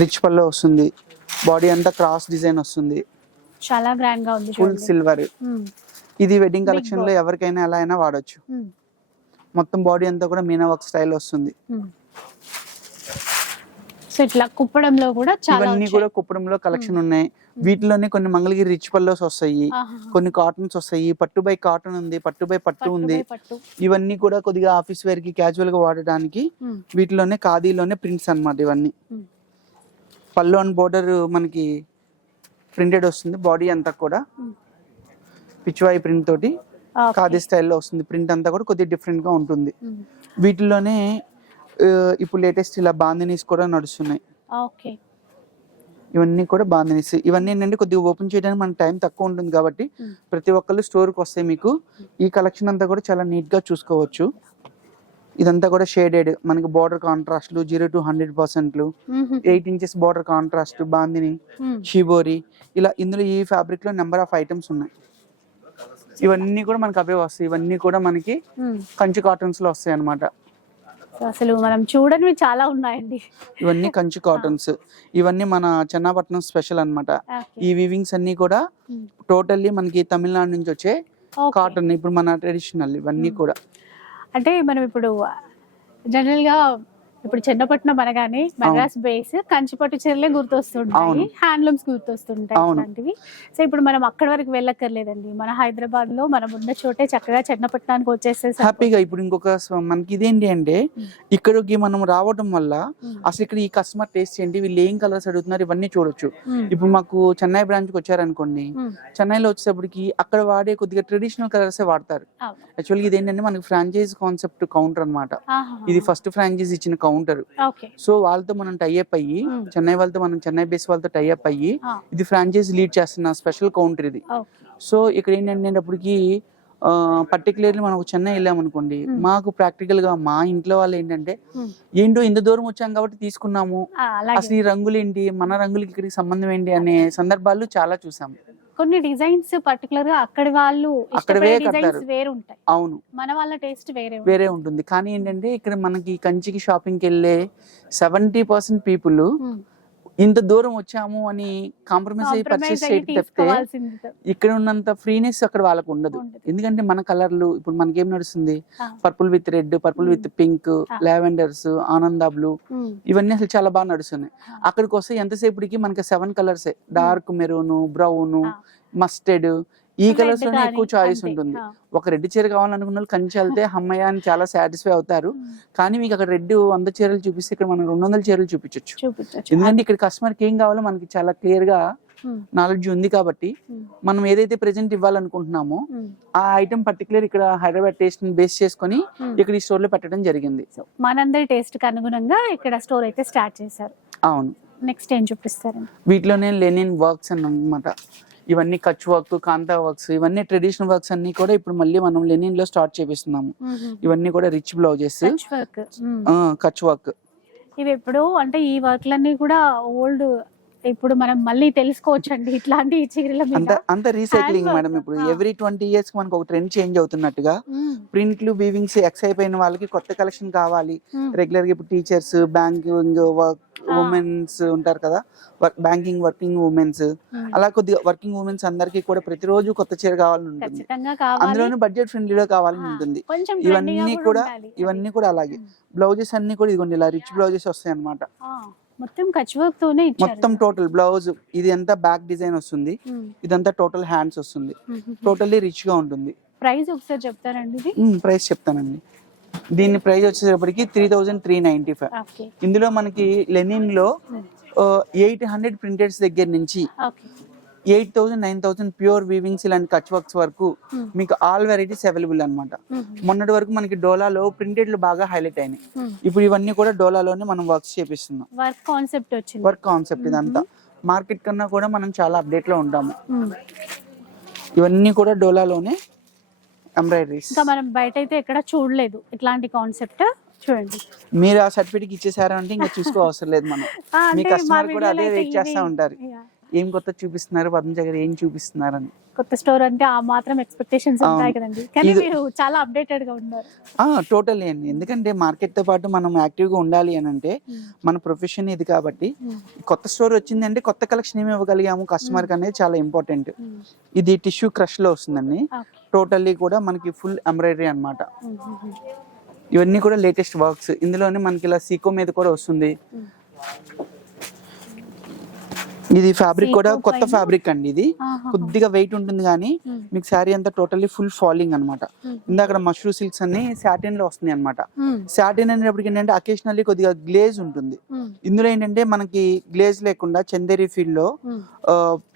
రిచ్ పల్లో వస్తుంది, బాడీ అంతా క్రాస్ డిజైన్ వస్తుంది. చాలా గ్రాండ్ గా ఉంది ఫుల్ చూడండి. సిల్వర్. మ్మ్. ఇది వెడ్డింగ్ Big కలెక్షన్ లో body. ఎవరికైనా ఎలా అయినా వాడొచ్చు. మ్మ్. మొత్తం బాడీ అంతా కూడా మీనా వర్క్ స్టైల్ వస్తుంది. మ్మ్. సో ఇట్లా కుప్పడంలో కూడా చాలా ఇవన్నీ కూడా కుప్పడంలో కలెక్షన్ ఉన్నాయి. వీటిలోనే కొన్ని మంగళగిరి రిచ్ పల్లోస్ వస్తాయి, కొన్ని కాటన్స్ వస్తాయి, పట్టు బై కాటన్ ఉంది, పట్టు బై పట్టు ఉంది. పట్టు. ఇవన్నీ కూడా కొద్దిగా ఆఫీస్ వేర్ కి క్యాజువల్ గా వాడడానికి మ్మ్. వీటిలోనే ఖాదీలోనే ప్రింట్స్ అన్నమాట ఇవన్నీ. మ్మ్. పళ్ళు అండ్ బోర్డర్ మనకి ప్రింటెడ్ వస్తుంది. బాడీ అంతా కూడా మ్మ్. పిచ్వాయి ప్రింట్ తోటి Okay. ఖాదీ స్టైల్లో వస్తుంది. ప్రింట్ అంతా కూడా కొద్దిగా డిఫరెంట్ గా ఉంటుంది. మ్మ్. వీటిలోనే ఇప్పుడు లేటెస్ట్ ఇలా బాందినీస్ కూడా నడుస్తున్నాయి. ఓకే. ఇవన్నీ కూడా బాందినీస్. ఇవన్నీ ఏంటంటే కొద్దిగా ఓపెన్ చేయడానికి మన టైం తక్కువ ఉంటుంది కాబట్టి మ్మ్. ప్రతి ఒక్కళ్ళు స్టోర్కి వస్తే మీకు ఈ కలెక్షన్ అంతా కూడా చాలా నీట్ గా చూసుకోవచ్చు. ఇదంతా కూడా షేడెడ్ మనకి border కాంట్రాస్ట్లు 0 to 100%, hmm. 8 inches border contrast, bandhani, hmm. Shibori, ఇలా ఇందులో ఈ ఫ్యాబ్రిక్ లో నెంబర్ ఆఫ్ ఐటమ్స్ ఉన్నాయి. ఇవన్నీ కూడా మనకి అవే వస్తాయి. ఇవన్నీ కూడా మనకి మ్మ్. కంచి కాటన్స్ లో వస్తాయి అన్నమాట. సో అసలు మనం చూడనివి చాలా ఉన్నాయండి. ఇవన్నీ కంచి కాటన్స్. ఇవన్నీ మన చెన్నాపట్నం స్పెషల్ అన్నమాట. ఓకే. ఈ వీవింగ్స్ అన్ని కూడా మ్మ్. టోటల్లీ మనకి తమిళనాడు నుంచి వచ్చే ఓకే. కాటన్. ఇప్పుడు మన ట్రెడిషనల్ ఇవన్నీ కూడా అంటే మనం ఇప్పుడు జనరల్ గా ఇప్పుడు చెన్నపట్నం అనగానే మద్రాస్ బేస్ కంచిపట్టు చీరలే గుర్తొస్తుంటాయి, అవును. హ్యాండ్లూమ్స్ గుర్తొస్తుంటాయి అవును. ఇలాంటివి. సో ఇప్పుడు మనం అక్కడి వరకు వెళ్ళక్కర్లేదండి. మన హైదరాబాద్ లో మనం ఉన్న చోటే చక్కగా చెన్నపట్నానికి వచ్చేస్తే హ్యాపీగా. ఇప్పుడు ఇంకొక మనకి ఇదేంటి అంటే ఇక్కడికి మనం రావడం వల్ల అసలు ఇక్కడ ఈ కస్టమర్ టేస్ట్ ఏంటి, వీళ్ళు ఏం కలర్స్ అడుగుతున్నారు ఇవన్నీ చూడొచ్చు. ఇప్పుడు మాకు చెన్నై బ్రాంచ్ కి వచ్చారనుకోండి, చెన్నైలో వచ్చేటప్పటికి అక్కడ వాడే కొద్దిగా ట్రెడిషనల్ కలర్స్ వాడతారు. యాక్చువల్గా ఇది ఏంటంటే మనకి ఫ్రాంచైజ్ కాన్సెప్ట్ కౌంటర్ అన్నమాట. ఇది ఫస్ట్ ఫ్రాంచైజ్ ఇచ్చిన కౌంటర్. ఓకే. సో వాళ్ళతో మనం టైఅప్ అయ్యి చెన్నై వాళ్ళతో మనం చెన్నై బేస్ వాళ్ళతో టైఅప్ అయ్యి ఇది ఫ్రాంచైజ్ లీడ్ చేస్తున్న స్పెషల్ కౌంటర్ ఇది. సో ఇక్కడ ఏంటంటే అప్పటికి పర్టికులర్లీ మనం చెన్నై వెళ్ళామనుకోండి, మాకు ప్రాక్టికల్ గా మా ఇంట్లో వాళ్ళు ఏంటంటే ఏంటో ఇంత దూరం వచ్చాం కాబట్టి తీసుకున్నాము, అసలు ఈ రంగులు ఏంటి, మన రంగులకి ఇక్కడికి సంబంధం ఏంటి అనే సందర్భాలు చాలా చూసాము. కొన్ని డిజైన్స్ పర్టికులర్ గా అక్కడి వాళ్ళు అక్కడవే డిజైన్స్ కడతారు. వేరు ఉంటాయి. అవును, మన వాళ్ళ టేస్ట్ వేరే వేరే ఉంటుంది. కానీ ఏంటంటే ఇక్కడ మనకి కంచికి షాపింగ్కి వెళ్ళే 70% పీపుల్ ఇంత దూరం వచ్చాము అని కాంప్రమైజ్ అయ్యి పర్చేస్ చేయడం తప్పితే ఇక్కడ ఉన్నంత ఫ్రీనెస్ అక్కడ వాళ్ళకు ఉండదు. ఎందుకంటే మన కలర్లు ఇప్పుడు మనకేం నడుస్తుంది, purple with red, purple with pink, lavenders, ఆనంద బ్లూ, ఇవన్నీ అసలు చాలా బాగా నడుస్తున్నాయి. అక్కడికి వస్తే ఎంతసేపటికి మనకి 7 colours, dark maroon, brown, mustard, ఈ కలర్స్ లోనే ఎక్కువ చాయిస్ ఉంటుంది. ఒక రెడ్ చీర కావాలనుకున్న వాళ్ళు కంచి వెళ్తే అమ్మయ్య అని చాలా సాటిస్ఫై అవుతారు. కానీ మీకు అక్కడ రెడ్ 100 చీరలు చూపిస్తే ఇక్కడ మనం 200 చీరలు చూపించవచ్చు. ఎందుకంటే ఇక్కడ కస్టమర్ కి ఏం కావాలో మనకి చాలా క్లియర్ గా నాలెడ్జ్ ఉంది కాబట్టి మనం ఏదైతే ప్రెజెంట్ ఇవ్వాలనుకుంటున్నామో ఆ ఐటమ్ పర్టికులర్ ఇక్కడ హైదరాబాద్ టేస్ట్ ని బేస్ చేసుకొని ఇక్కడ ఈ స్టోర్ లో పెట్టడం జరిగింది. మనందరి టేస్ట్ కి అనుగుణంగా ఇక్కడ స్టోర్ అయితే స్టార్ట్ చేశారు. అవును. నెక్స్ట్ ఏం చూపిస్తారు? వీటిలోనే లెనిన్ వర్క్స్ అన్నమాట. ఇవన్నీ కచ్ వర్క్, కాంతా వర్క్స్, ఇవన్నీ ట్రెడిషనల్ వర్క్స్ అన్ని కూడా ఇప్పుడు మళ్ళీ మనం లెనిన్ లో స్టార్ట్ చేపిస్తున్నాము. ఇవన్నీ కూడా రిచ్ బ్లౌజెస్, కచ్ వర్క్. ఇవి ఎప్పుడు అంటే ఈ వర్క్లన్నీ కూడా ఓల్డ్, ఇప్పుడు మనం మళ్ళీ తెలుసుకోవచ్చు అండి ఇట్లాంటి చీరల మీద. అంత రీసైక్లింగ్ మేడం. ఇప్పుడు ఎవ్రీ 20 years కి మనకు ఒక ట్రెండ్ చేంజ్ అవుతున్నట్టుగా ప్రింట్లు, వీవింగ్స్ ఎక్స్ అయిపోయిన వాళ్ళకి కొత్త కలెక్షన్ కావాలి. రెగ్యులర్ గా ఇప్పుడు టీచర్స్, బ్యాంకింగ్ వర్క్ ఉమెన్స్ ఉంటారు కదా, బ్యాంకింగ్ వర్కింగ్ ఉమెన్స్, అలా కొద్దిగా వర్కింగ్ ఉమెన్స్ అందరికి కూడా ప్రతిరోజు కొత్త చీర కావాలని ఉంటుంది. అందులోనే బడ్జెట్ ఫ్రెండ్లీలో కావాలని ఉంటుంది. ఇవన్నీ కూడా అలాగే. బ్లౌజెస్ అన్ని కూడా ఇదిగోండి ఇలా రిచ్ బ్లౌజెస్ వస్తాయి అన్నమాట. మొత్తం కచ్ వర్క్ తోనే ఇచ్చారు. మొత్తం టోటల్ బ్లౌజ్ ఇది అంతా బ్యాక్ డిజైన్ వస్తుంది, ఇదంతా టోటల్ హ్యాండ్స్ వస్తుంది. టోటల్లీ రిచ్ గా ఉంటుంది. ప్రైస్ ఒకసారి చెప్తారండి? ఇది ప్రైస్ చెప్తానండి. దీని ప్రైస్ వచ్చేటప్పటికి 3395. ఇందులో మనకి లెనిన్ లో 800 ప్రింటెడ్స్ దగ్గర నుంచి 8000, 9000 ప్యూర్ వీవింగ్స్ ఇలాంటి కచ్ వర్క్స్ వరకు మీకు ఆల్ వెరైటీస్ అవైలబుల్ అన్నమాట. మొన్నటి వరకు మనకి డోలాలో ప్రింటెడ్లు బాగా హైలైట్ అయినాయి. ఇప్పుడు ఇవన్నీ కూడా డోలాలోనే మనం వర్క్స్ చేపిస్తున్నాం. వర్క్ కాన్సెప్ట్ ఇదంతా మార్కెట్ కన్నా కూడా మనం చాలా అప్డేట్ లో ఉంటాము. ఇవన్నీ కూడా డోలాలోనే ఎంబ్రాయిడరీస్. ఇంకా మనం బయట అయితే ఎక్కడ చూడలేదు ఇట్లాంటి కాన్సెప్ట్. చూడండి, మీరు ఆ సర్టిఫికేట్ ఇచ్చేసారా అంటే ఇంకా చూసుకో అవసరం లేదు. మనం మీ కస్టమర్ కూడా అదే వెయిట్ చేస్తా ఉంటారు. ఏం కొత్త చూపిస్తున్నారు, పద్మజ గారు ఏం చూపిస్తున్నారు అని. కొత్త స్టోర్ అంటే ఆ మాత్రం ఎక్స్పెక్టేషన్స్ ఉంటాయి అవును. కదండి, కానీ మీరు చాలా అప్డేటెడ్ గా ఉన్నారు. టోటల్లీ అండి, ఎందుకంటే మార్కెట్ తో పాటు మనం యాక్టివ్ గా ఉండాలి అని అంటే మన ప్రొఫెషన్ ఇది కాబట్టి కొత్త స్టోర్ వచ్చిందంటే కొత్త కలెక్షన్ ఏమి ఇవ్వగలిగాము కస్టమర్ కి అనేది చాలా ఇంపార్టెంట్. ఇది టిష్యూ క్రష్ లో వస్తుందండి, టోటల్లీ కూడా మనకి ఫుల్ ఎంబ్రాయిడరీ అన్నమాట. ఇవన్నీ కూడా లేటెస్ట్ వర్క్స్, ఇందులోనే మనకి ఇలా సీకో మీద కూడా వస్తుంది. ఇది ఫ్యాబ్రిక్ కూడా కొత్త ఫ్యాబ్రిక్ అండి, ఇది కొద్దిగా వెయిట్ ఉంటుంది కానీ మీకు శారీ అంతా టోటల్లీ ఫుల్ ఫాలింగ్ అనమాట. ఇందాక మష్రూ సిల్క్స్ అన్ని సాటిన్ లో వస్తున్నాయి అనమాట. సాటిన్ అనేటప్పటికి ఏంటంటే అకేషనల్లీ కొద్దిగా గ్లేజ్ ఉంటుంది, ఇందులో ఏంటంటే మనకి గ్లేజ్ లేకుండా చందేరి ఫీల్డ్ లో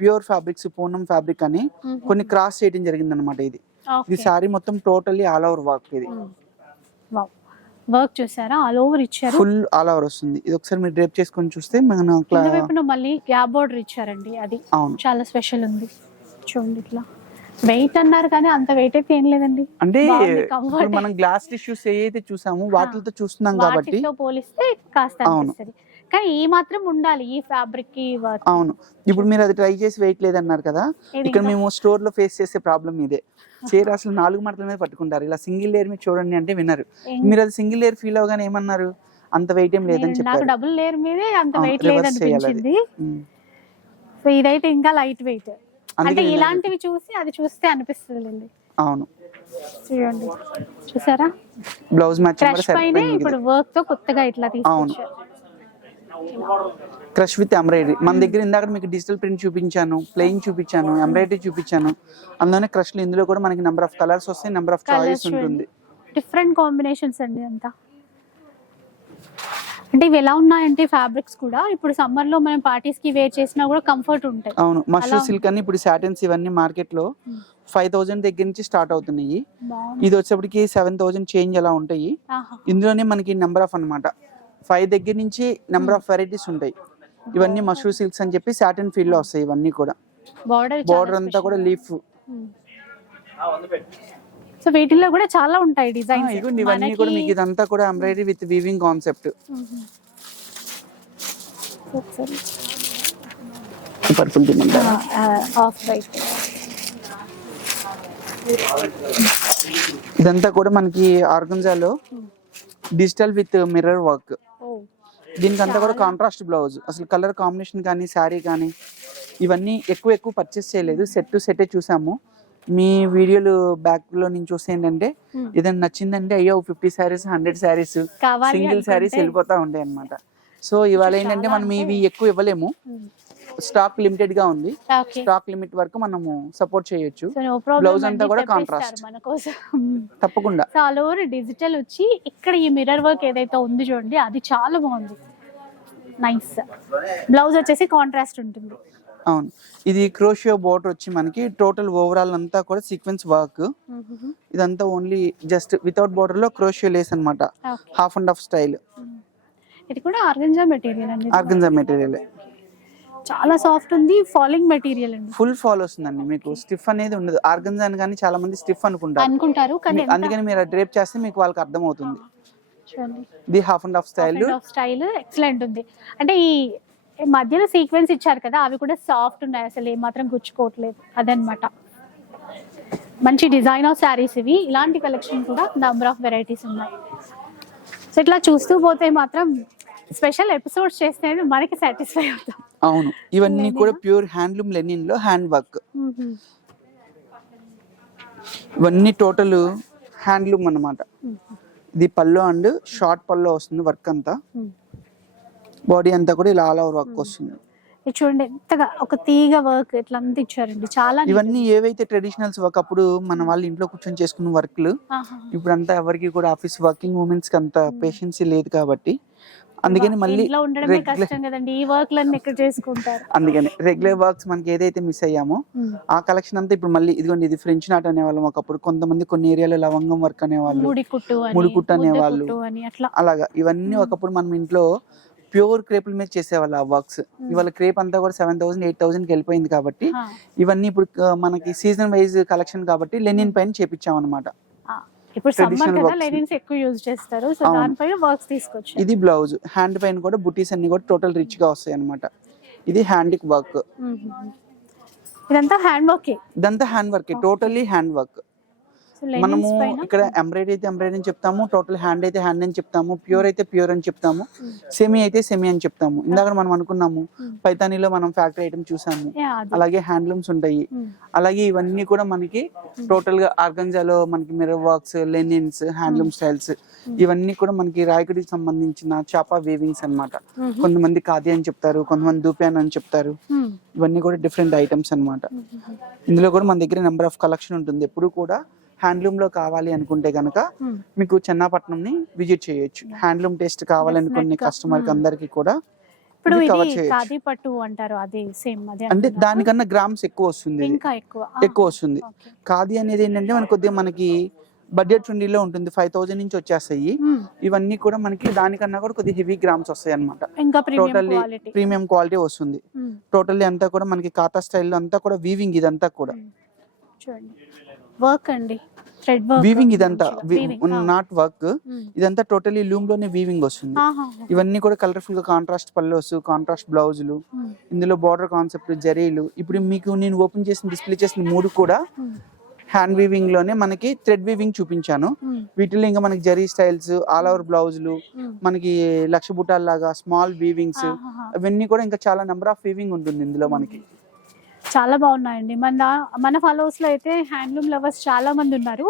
ప్యూర్ ఫ్యాబ్రిక్స్ పూనం ఫ్యాబ్రిక్ అని కొన్ని క్రాస్ చేయడం జరిగింది అనమాట. ఇది శారీ మొత్తం టోటల్లీ ఆల్ ఓవర్ వర్క్, ఇది వర్క్ చూసారా, ఆల్ ఓవర్ ఇచ్చారు, ఫుల్ ఆల్ ఓవర్ వస్తుంది. ఇది ఒకసారి మీరు డ్రేప్ చేసుకొని చూస్తే మన మళ్ళీ గ్యాప్ బోర్డర్ ఇచ్చారండి, అది చాలా స్పెషల్ ఉంది. చూడండి ఇట్లా వెయిట్ అన్నారు కానీ అంత వెయిట్ అయితే ఏం లేదండి, అంటే మనం గ్లాస్ టిష్యూస్ ఏదైతే చూసామో వాటితో చూస్తున్నాం కాబట్టి పోలిస్తే కాస్త అనిపిస్తది, కానీ ఈ మాత్రం ఉండాలి ఈ ఫ్యాబ్రిక్ కి వర్క్. అవును, ఇప్పుడు మీరు అది ట్రై చేసి వెయిట్ లేదన్నారు కదా, ఇక్కడ మేము స్టోర్ లో ఫేస్ చేసే ప్రాబ్లం ఇదే. చీర అసలు 4 మడతల మీద పట్టుకుంటారు, ఇలా సింగిల్ లేయర్ మీద చూడండి అంటే వినరు. మీరు అది సింగిల్ లేయర్ ఫీల్ అవగానే ఏమన్నారు, అంత వెయిట్ ఏం లేదని చెప్పారు. నాకు డబుల్ లేయర్ మీదే అంత వెయిట్ లేదనిపించింది. సో ఇదైతే ఇంకా లైట్ వెయిట్, అంటే ఇలాంటివి చూసి అది చూస్తే అనిపిస్తుంది. అవును, చూడండి చూసారా, బ్లౌజ్ మ్యాచింగ్ పైన ఇప్పుడు వర్క్ తో కొత్తగా ఇట్లా తీసుకొచ్చారు. క్రష్ విత్ ఎంబ్రాయిడరీ మన దగ్గర ఇందాక మీకు డిజిటల్ ప్రింట్ చూపించాను, ప్లెయిన్ చూపించాను, ఎంబ్రాయిడరీ చూపించాను. అందులోనే క్రష్ లో ఇందులో కూడా మనకి నెంబర్ ఆఫ్ కలర్స్ వస్తాయి, నెంబర్ ఆఫ్ చాయిస్ ఉంటుంది. డిఫరెంట్ కాంబినేషన్స్ అండి అంతా. అంటే ఇవి ఎలా ఉన్నాయంటే ఫ్యాబ్రిక్స్ కూడా ఇప్పుడు సమ్మర్ లో మనం పార్టీస్ కి వేర్ చేసినా కూడా కంఫర్ట్ ఉంటాయి. అవును, మష్రూ సిల్క్ అని ఇప్పుడు సాటిన్స్ ఇవన్నీ మార్కెట్ లో 5000 దగ్గర నుంచి స్టార్ట్ అవుతున్నాయి. ఇది వచ్చేప్పటికి 7000 చేంజ్ అలా ఉంటాయి. ఇందులోనే మనకి నెంబర్ ఆఫ్ అన్నమాట 5 దగ్గర నుంచి నెంబర్ ఆఫ్ వెరైటీస్ ఉంటాయి. ఇవన్నీ మష్రూ సిల్క్స్ అని చెప్పి సాటిన్ ఫీల్డ్ లో వస్తాయి. ఇవన్నీ కూడా బోర్డర్ అంతా కూడా లీఫ్. సో వీటిల్లో కూడా చాలా ఉంటాయి డిజైన్స్. ఇవన్నీ కూడా మీకు ఇదంతా కూడా embroidery with weaving concept. Purple off white, ఇదంతా కూడా మనకి ఆర్గంజాలో డిజిటల్ విత్ మిర్రర్ వర్క్. దీనికి అంతా కూడా కాంట్రాస్ట్ బ్లౌజ్. అసలు కలర్ కాంబినేషన్ కానీ శారీ కానీ ఇవన్నీ ఎక్కువ పర్చేస్ చేయలేదు, సెట్ చూసాము. మీ వీడియోలు బ్యాక్ లో నుంచి చూస్తే ఏంటంటే ఏదైనా నచ్చిందంటే అయ్యో 50 శారీస్ 100 శారీస్ సింగిల్ శారీస్ వెళ్ళిపోతా ఉంటాయి అనమాట. సో ఇవాళ ఏంటంటే మనం ఇవి ఎక్కువ ఇవ్వలేము, స్టాక్ లిమిటెడ్ గా ఉంది. స్టాక్ లిమిట్ వరకు మనము సపోర్ట్ చేయొచ్చు. బ్లౌజ్ అంతా కూడా కాంట్రాస్ట్ తప్పకుండా. ఆల్ ఓవర్ డిజిటల్ వచ్చి ఇక్కడ ఈ మిర్రర్ వర్క్ ఏదైతే ఉంది చూడండి, అది చాలా బాగుంది, నైస్. బ్లౌజ్ వచ్చేసి కాంట్రాస్ట్ ఉంటుంది. అవును, ఇది క్రోషియో బోర్డర్ వచ్చి మనకి టోటల్ ఓవరాల్ అంతా కూడా సీక్వెన్స్ వర్క్. ఇదంతా ఓన్లీ జస్ట్ వితౌట్ బోర్డర్ లో క్రోషియో లేస్ అన్నమాట, హాఫ్ అండ్ హాఫ్ స్టైల్. ఇది కూడా ఆర్గంజా మెటీరియల్ అండి, ఆర్గంజా మెటీరియల్ చాలా సాఫ్ట్ ఉంది, ఫాలింగ్ మెటీరియల్ అండి, ఫుల్ ఫాల్ వస్తుందండి. మీకు స్టిఫ్ అనేది ఉండదు. ఆర్గంజా అని కానీ చాలా మంది స్టిఫ్ అనుకుంటారు, అందుకని మీరు డ్రేప్ చేస్తే మీకు వాళ్ళకి అర్థం అవుతుంది. ఇది half and half style excellent ఉంది. అంటే ఈ మధ్యలో సీక్వెన్స్ ఇచ్చారు కదా, అవి కూడా సాఫ్ట్ ఉన్నాయి, అసలు ఏమాత్రం గుచ్చుకోవట్లేదు అదనమాట. మంచి డిజైన్ ఆఫ్ శారీస్ ఇవి. ఇలాంటి కలెక్షన్ కూడా నంబర్ ఆఫ్ వెరైటీస్ ఉన్నాయి. సో ఇట్లా చూస్తూ పోతే మాత్రం స్పెషల్ ఎపిసోడ్స్ చేస్తే మనకి సాటిస్ఫై అవుతాం. అవును, ఇవన్నీ కూడా ప్యూర్ హ్యాండ్లూమ్ లెనిన్ లో హ్యాండ్ వర్క్. ఇవన్నీ టోటల్ హ్యాండ్లూమ్ అన్నమాట. ఇది పల్లో అండ్ షార్ట్ పల్లో వస్తుంది వర్క్ అంతా. బాడీ అంతా కూడా ఇలా ఆల్ ఓవర్ వర్క్ వస్తుంది. చూడండి ఎంతగా ఒక తీగ వర్క్ ఇట్లా అంతా ఇచ్చారండి. చాలా ఇవన్నీ ఏవైతే ట్రెడిషనల్స్ ఒకప్పుడు మన వాళ్ళు ఇంట్లో కూర్చొని చేసుకున్న వర్క్లు ఇప్పుడు అంతా ఎవరికి కూడా ఆఫీస్ వర్కింగ్ ఉమెన్స్ కి అంత పేషెన్సీ లేదు కాబట్టి అందుకని మళ్ళీ అందుకని రెగ్యులర్ వర్క్స్ మనకి ఏదైతే మిస్ అయ్యామో ఆ కలెక్షన్ అంతా ఇప్పుడు మళ్ళీ ఇదిగోండి. ఇది ఫ్రెంచ్ నాట్ అనేవాళ్ళం ఒకప్పుడు, కొంతమంది కొన్ని ఏరియాలో లవంగం వర్క్ అనేవాళ్ళు, ముడికుట్టు అనేవాళ్ళు, అలాగా ఇవన్నీ ఒకప్పుడు మనం ఇంట్లో ప్యూర్ క్రేపుల మీద చేసేవాళ్ళు ఆ వర్క్స్. ఇవాళ క్రేప్ అంతా కూడా 7000 8000 కి వెళ్ళిపోయింది కాబట్టి ఇవన్నీ ఇప్పుడు మనకి సీజన్ వైజ్ కలెక్షన్ కాబట్టి లెనిన్ పైన చేపించాం అనమాట. ఇప్పుడు సమ్మర్ కదా లెనిన్స్ ఎక్కువ యూజ్ చేస్తారు, సో దానిపైన వర్క్స్ తీసుకొచ్చారు. ఇది బ్లౌజ్ హ్యాండ్ పైన కూడా బుటీస్ అన్ని కూడా టోటల్ రిచ్ గా వస్తాయి అన్నమాట. ఇది హ్యాండ్ వర్క్. ఇదంతా హ్యాండ్ వర్క్. ఇదంతా hand work, totally hand work. మనము ఇక్కడ ఎంబ్రాయిడరీ అయితే ఎంబ్రాయిడరీ అని చెప్తాము, టోటల్ హ్యాండ్ అయితే హ్యాండ్ అని చెప్తాము, ప్యూర్ అయితే ప్యూర్ అని చెప్తాము, సెమీ అయితే సెమీ అని చెప్తాము. ఇందాక మనం అనుకున్నాము పైతానీలో మనం ఫ్యాక్టరీ ఐటమ్ చూసాము, అలాగే హ్యాండ్లూమ్స్ ఉంటాయి. అలాగే ఇవన్నీ కూడా మనకి టోటల్ గా ఆర్గంజాలో మనకి mirror works, linens, handloom styles, ఇవన్నీ కూడా మనకి రాయకడికి సంబంధించిన చాపా వీవింగ్స్ అన్నమాట. కొంతమంది ఖాదీ అని చెప్తారు, కొంతమంది దూప్యాన్ అని చెప్తారు. ఇవన్నీ కూడా డిఫరెంట్ ఐటమ్స్ అన్నమాట. ఇందులో కూడా మన దగ్గర నెంబర్ ఆఫ్ కలెక్షన్ ఉంటుంది. ఎప్పుడు కూడా హ్యాండ్లూమ్ లో కావాలి అనుకుంటే గనక మీకు చెన్నాపట్నం ని విజిట్ చేయొచ్చు. హ్యాండ్లూమ్ టేస్ట్ కావాలనుకునే కస్టమర్ కి అందరికి కూడా ఇప్పుడు ఇది ఖాదీ పట్టు అంటారు, అది సేమ్ అదే అంటే దానికన్నా గ్రామ్స్ ఎక్కువ వస్తుంది, ఇంకా ఎక్కువ వస్తుంది. ఖాదీ అనేది ఏంటంటే మనకి కొద్దిగా మనకి బడ్జెట్ ఫ్రెండ్లీలో ఉంటుంది, 5000 నుంచి వచ్చేస్తాయి. ఇవన్నీ కూడా మనకి దానికన్నా కూడా కొద్దిగా హెవీ గ్రామ్స్ వస్తాయి అనమాట. టోటల్లీ ప్రీమియం క్వాలిటీ వస్తుంది. టోటల్లీ అంతా కూడా మనకి కాటా స్టైల్లో అంతా కూడా వీవింగ్, ఇదంతా కూడా చూడండి వర్క్ అండి, థ్రెడ్ వర్క్ వీవింగ్. ఇదంతా నాట్ వర్క్, ఇదంతా టోటల్లీ లూమ్ లోనే వీవింగ్ వస్తుంది. ఇవన్నీ కూడా కలర్ఫుల్ గా కాంట్రాస్ట్ పల్లోస్, కాంట్రాస్ట్ బ్లౌజులు, ఇందులో బార్డర్ కాన్సెప్ట్, జరీలు. ఇప్పుడు మీకు నేను ఓపెన్ చేసిన డిస్ప్లే చేసిన 3 కూడా హ్యాండ్ వీవింగ్ లోనే మనకి థ్రెడ్ వీవింగ్ చూపించాను. వీటిలో ఇంకా మనకి జరీ స్టైల్స్, ఆల్ ఓవర్ బ్లౌజులు, మనకి లక్ష బుటాల లాగా స్మాల్ వీవింగ్స్, అవన్నీ కూడా ఇంకా చాలా నెంబర్ ఆఫ్ వీవింగ్ ఉంటుంది ఇందులో మనకి. చాలా బాగున్నాయండి. మన ఫాలోవర్స్ లో అయితే హ్యాండ్లూమ్ లవర్స్ చాలా మంది ఉన్నారు.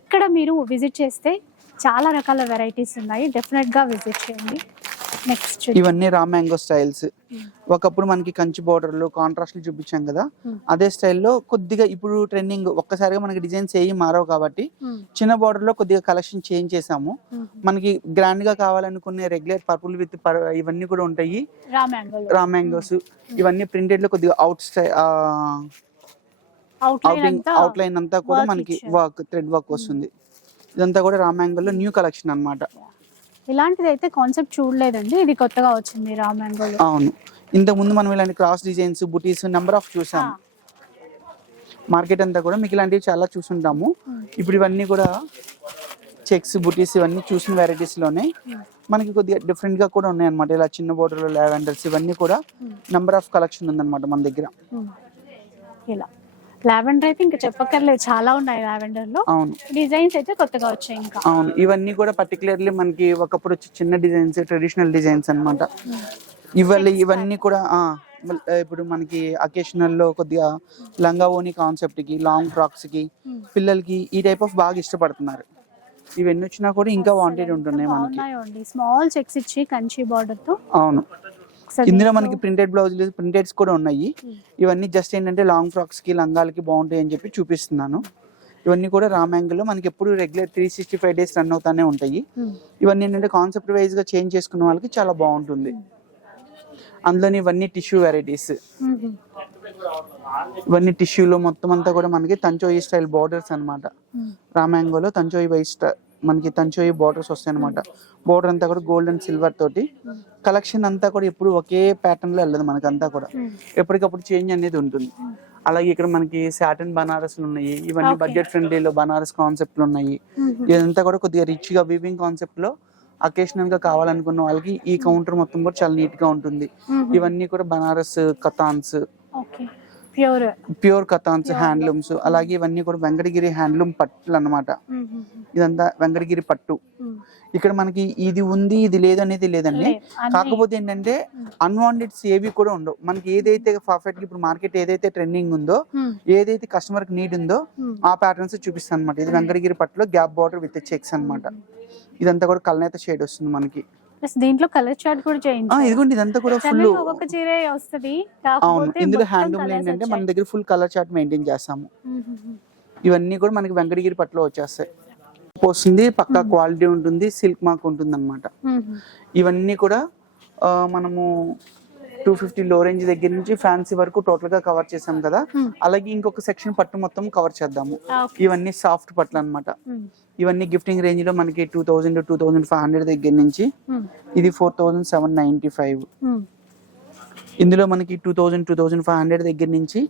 ఇక్కడ మీరు విజిట్ చేస్తే చాలా రకాల వెరైటీస్ ఉన్నాయి, డెఫినెట్ గా విజిట్ చేయండి. నెక్స్ట్ ఇవన్నీ రా మ్యాంగో స్టైల్స్. ఒకప్పుడు మనకి కంచి బోర్డర్లు, కాంట్రాస్ట్లు చూపించాం కదా, అదే స్టైల్లో కొద్దిగా ఇప్పుడు ట్రెండింగ్. ఒక్కసారిగా మనకి డిజైన్స్ ఏవి మారవు కాబట్టి చిన్న బోర్డర్ లో కొద్దిగా కలెక్షన్ చేంజ్ చేసాము. మనకి గ్రాండ్ గా కావాలనుకునే రెగ్యులర్ పర్పుల్ విత్ ఇవన్నీ కూడా ఉంటాయి. రా మ్యాంగోస్ ఇవన్నీ ప్రింటెడ్ లో కొద్దిగా అవుట్ లైన్ అంతా కూడా మనకి వర్క్, థ్రెడ్ వర్క్ వస్తుంది. ఇదంతా కూడా రా మ్యాంగోలో న్యూ కలెక్షన్ అన్నమాట. ఇలాంటిది అయితే కాన్సెప్ట్ చూడలేదండి, ఇది కొత్తగా వచ్చింది రా మ్యాంగోలో. అవును, ఇంతకు ముందు మనం ఇలాంటి cross designs, buttis number of చూసాము. మార్కెట్ అంతా కూడా మీకు ఇలాంటివి చాలా చూసుంటాము. ఇప్పుడు ఇవన్నీ కూడా చెక్స్, బుటీస్ ఇవన్నీ చూసిన వెరైటీస్ లోనే మనకి కొద్దిగా డిఫరెంట్ గా కూడా ఉన్నాయి అన్నమాట. ఇలా చిన్న బోర్డర్ లో లావెండర్స్, ఇవన్నీ కూడా నెంబర్ ఆఫ్ కలెక్షన్ ఉందన్నమాట మన దగ్గర. ఇలా లావెండర్ అయితే ఇంకా చెప్పక్కర్లేదు, చాలా ఉన్నాయి లావెండర్ లో. అవును, డిజైన్స్ అయితే కొత్తగా వచ్చాయి ఇంకా. అవును, ఇవన్నీ కూడా పర్టికులర్లీ మనకి ఒకప్పుడు చిన్న డిజైన్స్, ట్రెడిషనల్ డిజైన్స్ అన్నమాట. ఇవన్నీ కూడా ఇప్పుడు మనకి అకేషనల్ లో కొద్దిగా లంగా ఓని కాన్సెప్ట్ కి, లాంగ్ ఫ్రాక్స్ కి, పిల్లలకి ఈ టైప్ ఆఫ్ బాగా ఇష్టపడుతున్నారు. ఇవన్నీ వచ్చినా కూడా ఇంకా వాంటెడ్ ఉంటున్నాయి మనకి. స్మాల్ చెక్స్ ఇచ్చి కంచి బార్డర్ తో. అవును, ఇందులో మనకి ప్రింటెడ్ బ్లౌజులు, ప్రింటెడ్స్ కూడా ఉన్నాయి. ఇవన్నీ జస్ట్ ఏంటంటే లాంగ్ ఫ్రాక్స్ కి, లంగాలకి బాగుంటాయి అని చెప్పి చూపిస్తున్నాను. ఇవన్నీ కూడా రా మ్యాంగోలో మనకి ఎప్పుడు రెగ్యులర్ 365 days రన్ అవుతానే ఉంటాయి. ఇవన్నీ ఏంటంటే కాన్సెప్ట్ వైజ్ గా చేంజ్ చేసుకున్న వాళ్ళకి చాలా బాగుంటుంది. అందులోని ఇవన్నీ టిష్యూ వెరైటీస్. ఇవన్నీ టిష్యూలో మొత్తం అంతా కూడా మనకి తంచోయి స్టైల్ బార్డర్స్ అన్నమాట. రా మ్యాంగోలో తంచోయి వైజ్ మనకి తంచోయి బార్డర్స్ వస్తాయి అనమాట. బార్డర్ అంతా కూడా గోల్డ్ అండ్ సిల్వర్ తోటి. కలెక్షన్ అంతా కూడా ఎప్పుడు ఒకే ప్యాటర్న్ లో వెళ్ళదు, మనకి అంతా కూడా ఎప్పటికప్పుడు చేంజ్ అనేది ఉంటుంది. అలాగే ఇక్కడ మనకి సాటిన్ బనారస్లు ఉన్నాయి. ఇవన్నీ బడ్జెట్ ఫ్రెండ్లీలో బనారస్ కాన్సెప్ట్లు ఉన్నాయి. ఇదంతా కూడా కొద్దిగా రిచ్ గా వీవింగ్ కాన్సెప్ట్ లో అకేషనల్ గా కావాలనుకున్న వాళ్ళకి ఈ కౌంటర్ మొత్తం కూడా చాలా నీట్ గా ఉంటుంది. ఇవన్నీ కూడా బనారస్ కతాన్స్, ప్యూర్ కతాన్స్ హ్యాండ్లూమ్స్. అలాగే ఇవన్నీ కూడా వెంకటగిరి హ్యాండ్లూమ్ పట్టులు అన్నమాట. ఇదంతా వెంకటగిరి పట్టు. ఇక్కడ మనకి ఇది ఉంది, ఇది లేదు అనేది లేదండి. కాకపోతే ఏంటంటే అన్వాంటెడ్స్ ఏవి కూడా ఉండవు. మనకి ఏదైతే పర్ఫెక్ట్ ఇప్పుడు మార్కెట్ ఏదైతే ట్రెండింగ్ ఉందో, ఏదైతే కస్టమర్ కి నీడ్ ఉందో ఆ ప్యాటర్న్స్ చూపిస్తాను అనమాట. ఇది వెంకటగిరి పట్టులో గ్యాప్ బార్డర్ విత్ చెక్స్ అన్నమాట. ఇదంతా కూడా కలనేత షేడ్ వస్తుంది మనకి. దీంట్లో కలర్ చార్ట్ కూడా చేయించారు. ఇదిగోండి, ఇదంతా కూడా ఫుల్ ఒక్కొక్క చీర వస్తది. అవును, ఇందులో హ్యాండ్లూమ్ ఏంటంటే మన దగ్గర ఫుల్ కలర్ చార్ట్ మెయింటైన్ చేస్తాము. ఇవన్నీ కూడా మనకి వెంకటగిరి పట్టులో వచ్చేస్తాయి. వస్తుంది, పక్కా క్వాలిటీ ఉంటుంది, సిల్క్ మార్క్ ఉంటుంది అన్నమాట. ఇవన్నీ కూడా మనము 250 లో రేంజ్ దగ్గర నుంచి ఫ్యాన్సీ వరకు టోటల్ గా కవర్ చేసాం కదా. అలాగే ఇంకొక సెక్షన్ పట్టు మొత్తం కవర్ చేద్దాము. ఇవన్నీ సాఫ్ట్ పట్లు అన్నమాట. ఇవన్నీ గిఫ్టింగ్ రేంజ్ లో మనకి 2000 to 2500 దగ్గర నుంచి ఇది 4795. ఇందులో మనకి 2000 2500 దగ్గర నుంచి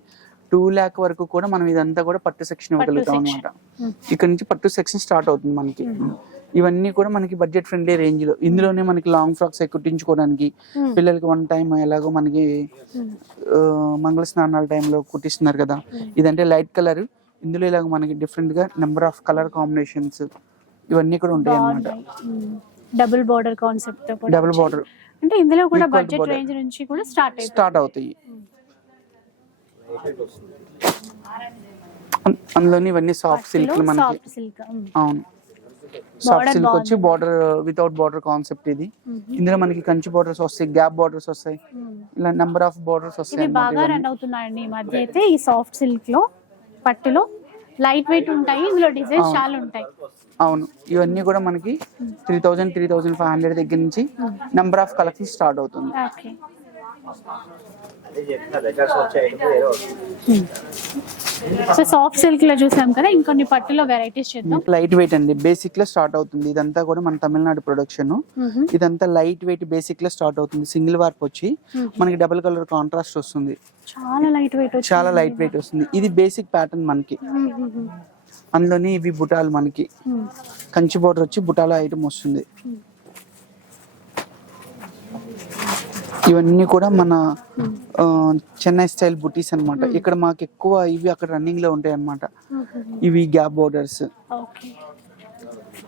2 lakh వరకు కూడా మనం ఇదంతా కూడా పట్టు సెక్షన్ ఇవ్వగలుగుతాం అనమాట. ఇక్కడ నుంచి పట్టు సెక్షన్ స్టార్ట్ అవుతుంది మనకి. ఇవన్నీ కూడా మనకి బడ్జెట్ ఫ్రెండ్లీ రేంజ్ లో. ఇందులోనే మనకి లాంగ్ ఫ్రాక్స్ కుట్టించుకోవడానికి, పిల్లలకి 1 టైం ఎలాగో మనకి మంగళ స్నానాల టైంలో కుట్టిస్తున్నారు కదా, ఇదంటే లైట్ కలర్. ఇందులో ఇలాగ మనకి డిఫరెంట్ గా నెంబర్ ఆఫ్ కలర్ కాంబినేషన్స్ ఇవన్నీ కూడా ఉంటాయి అన్నమాట. డబుల్ బార్డర్ కాన్సెప్ట్ తో కూడా డబుల్ బార్డర్ అంటే ఇందులో కూడా బడ్జెట్ రేంజ్ నుంచి కూడా స్టార్ట్ అవుతాయి. అందులోని ఇవన్నీ సాఫ్ట్ సిల్క్ మనకి. అవును, సాఫ్ట్ సిల్క్ వచ్చి బార్డర్ వితౌట్ బార్డర్ కాన్సెప్ట్ ఇది. ఇందులో మనకి కంచి బార్డర్స్ వస్తాయి, గ్యాప్ బార్డర్స్ వస్తాయి, ఇలా నెంబర్ ఆఫ్ బార్డర్స్ వస్తాయి. ఇవి బాగా రన్ అవుతున్నాయండి ఈ మధ్య అయితే. ఈ సాఫ్ట్ సిల్క్ లో పట్టులో లైట్ వెయిట్ ఉంటాయి, ఇందులో డిజైన్స్ చాలా ఉంటాయి. అవును, ఇవన్నీ కూడా మనకి 3000 3500 దగ్గర నుంచి నెంబర్ ఆఫ్ కలెక్షన్ స్టార్ట్ అవుతుంది. సో సాఫ్ట్ సిల్క్ లో చూసాం కదా, ఇంకొన్ని పట్టులో వెరైటీస్ చేద్దాం. లైట్ వెయిట్ అండి, బేసిక్ లో స్టార్ట్ అవుతుంది. ఇదంతా కూడా మన తమిళనాడు ప్రొడక్షన్. ఇదంతా లైట్ వెయిట్ బేసిక్ లో స్టార్ట్ అవుతుంది. సింగిల్ వార్ప్ వచ్చి మనకి డబుల్ కలర్ కాంట్రాస్ట్ వస్తుంది. చాలా లైట్ వెయిట్ వస్తుంది. ఇది బేసిక్ ప్యాటర్న్ మనకి. అందులోని ఇవి బుటాలు మనకి కంచి బోర్డర్ వచ్చి బుటాల ఐటమ్ వస్తుంది. ఇవన్నీ కూడా మన చెన్నై స్టైల్ బుటీస్ అన్నమాట. ఇక్కడ మాకు ఎక్కువ ఇవి అక్కడ రన్నింగ్ లో ఉంటాయి అన్నమాట. ఇవి గ్యాప్ బోర్డర్స్,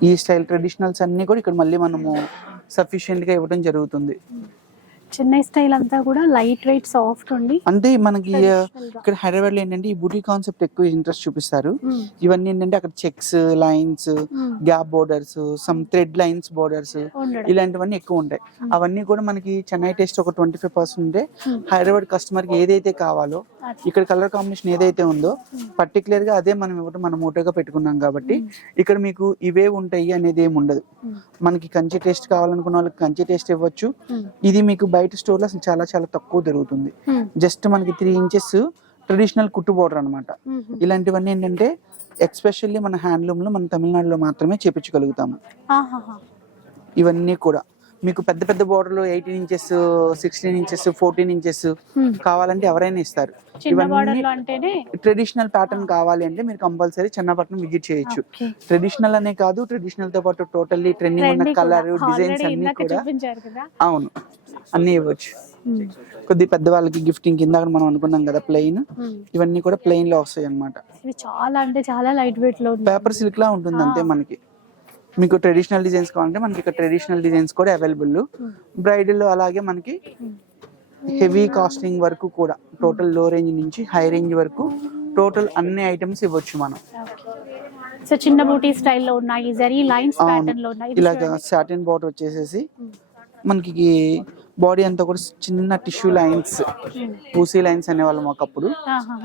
ఈ స్టైల్ ట్రెడిషనల్స్ అన్ని కూడా ఇక్కడ మళ్ళీ మనము సఫిషియెంట్ గా ఇవ్వడం జరుగుతుంది. చెన్నై స్టైల్ అంతా కూడా లైట్ వెయిట్ సాఫ్ట్ ఉండి, అంటే మనకి ఇక్కడ హైదరాబాద్ లో ఏంటంటే ఈ బుటీ కాన్సెప్ట్ ఎక్కువ ఇంట్రెస్ట్ చూపిస్తారు. ఇవన్నీ ఏంటంటే అక్కడ checks, lines, gap borders, some thread lines borders, ఇలాంటివన్నీ ఎక్కువ ఉంటాయి. అవన్నీ కూడా మనకి చెన్నై టేస్ట్ ఒక 25% ఉంటే హైదరాబాద్ కస్టమర్ కి ఏదైతే కావాలో, ఇక్కడ కలర్ కాంబినేషన్ ఏదైతే ఉందో పర్టికులర్ గా అదే మనం ఇవ్వడం మనం మోటోగా పెట్టుకున్నాం కాబట్టి ఇక్కడ మీకు ఇవే ఉంటాయి అనేది ఏమి ఉండదు. మనకి కంచి టేస్ట్ కావాలనుకున్న వాళ్ళకి కంచి టేస్ట్ ఇవ్వచ్చు. ఇది మీకు బయట స్టోర్ లో అసలు చాలా చాలా తక్కువ దొరుకుతుంది. జస్ట్ మనకి 3 inches ట్రెడిషనల్ కుట్టు బోర్డర్ అనమాట. ఇలాంటివన్నీ ఏంటంటే ఎక్స్పెషల్లీ మన హ్యాండ్లూమ్ లో మన తమిళనాడులో మాత్రమే చేపించగలుగుతాము. ఇవన్నీ కూడా మీకు పెద్ద పెద్ద బోర్డర్లు 18 inches 16 inches 14 inches కావాలంటే ఎవరైనా ఇస్తారు. ఇవన్నీ ట్రెడిషనల్ ప్యాటర్న్ కావాలి అంటే మీరు కంపల్సరీ చెన్నపట్నం విజిట్ చేయొచ్చు. ట్రెడిషనల్ అనే కాదు, ట్రెడిషనల్ తో పాటు టోటల్లీ ట్రెండింగ్ ఉన్న కలర్ డిజైన్స్ అన్ని కూడా అవును అన్ని ఇవ్వచ్చు. కొద్ది పెద్దవాళ్ళకి గిఫ్టింగ్ కింద మనం అనుకున్నాం కదా ప్లెయిన్, ఇవన్నీ కూడా ప్లెయిన్ లో వస్తాయి అన్నమాట. చాలా అంటే చాలా లైట్ వెయిట్ లో పేపర్ సిల్క్ లా ఉంటుంది అంతే. మనకి మీకు ట్రెడిషనల్ డిజైన్స్ కావాలంటే మనకి ఇక్కడ ట్రెడిషనల్ డిజైన్స్ కూడా అవైలబుల్. బ్రైడల్ అలాగే మనకి హెవీ కాస్టింగ్ వరకు కూడా టోటల్ లో రేంజ్ నుంచి హై రేంజ్ వరకు టోటల్ అన్ని ఐటమ్స్ ఇవ్వచ్చు మనం. సో చిన్న బూటీ స్టైల్లో ఉన్నాయి, జరీ లైన్స్ ప్యాటర్న్ లో ఉన్నాయి. ఇలాగా సాటిన్ బార్డర్ వచ్చేసేసి మనకి బాడీ అంతా కూడా చిన్న టిష్యూ లైన్స్, పూసీ లైన్స్ అనేవాళ్ళం ఒకప్పుడు.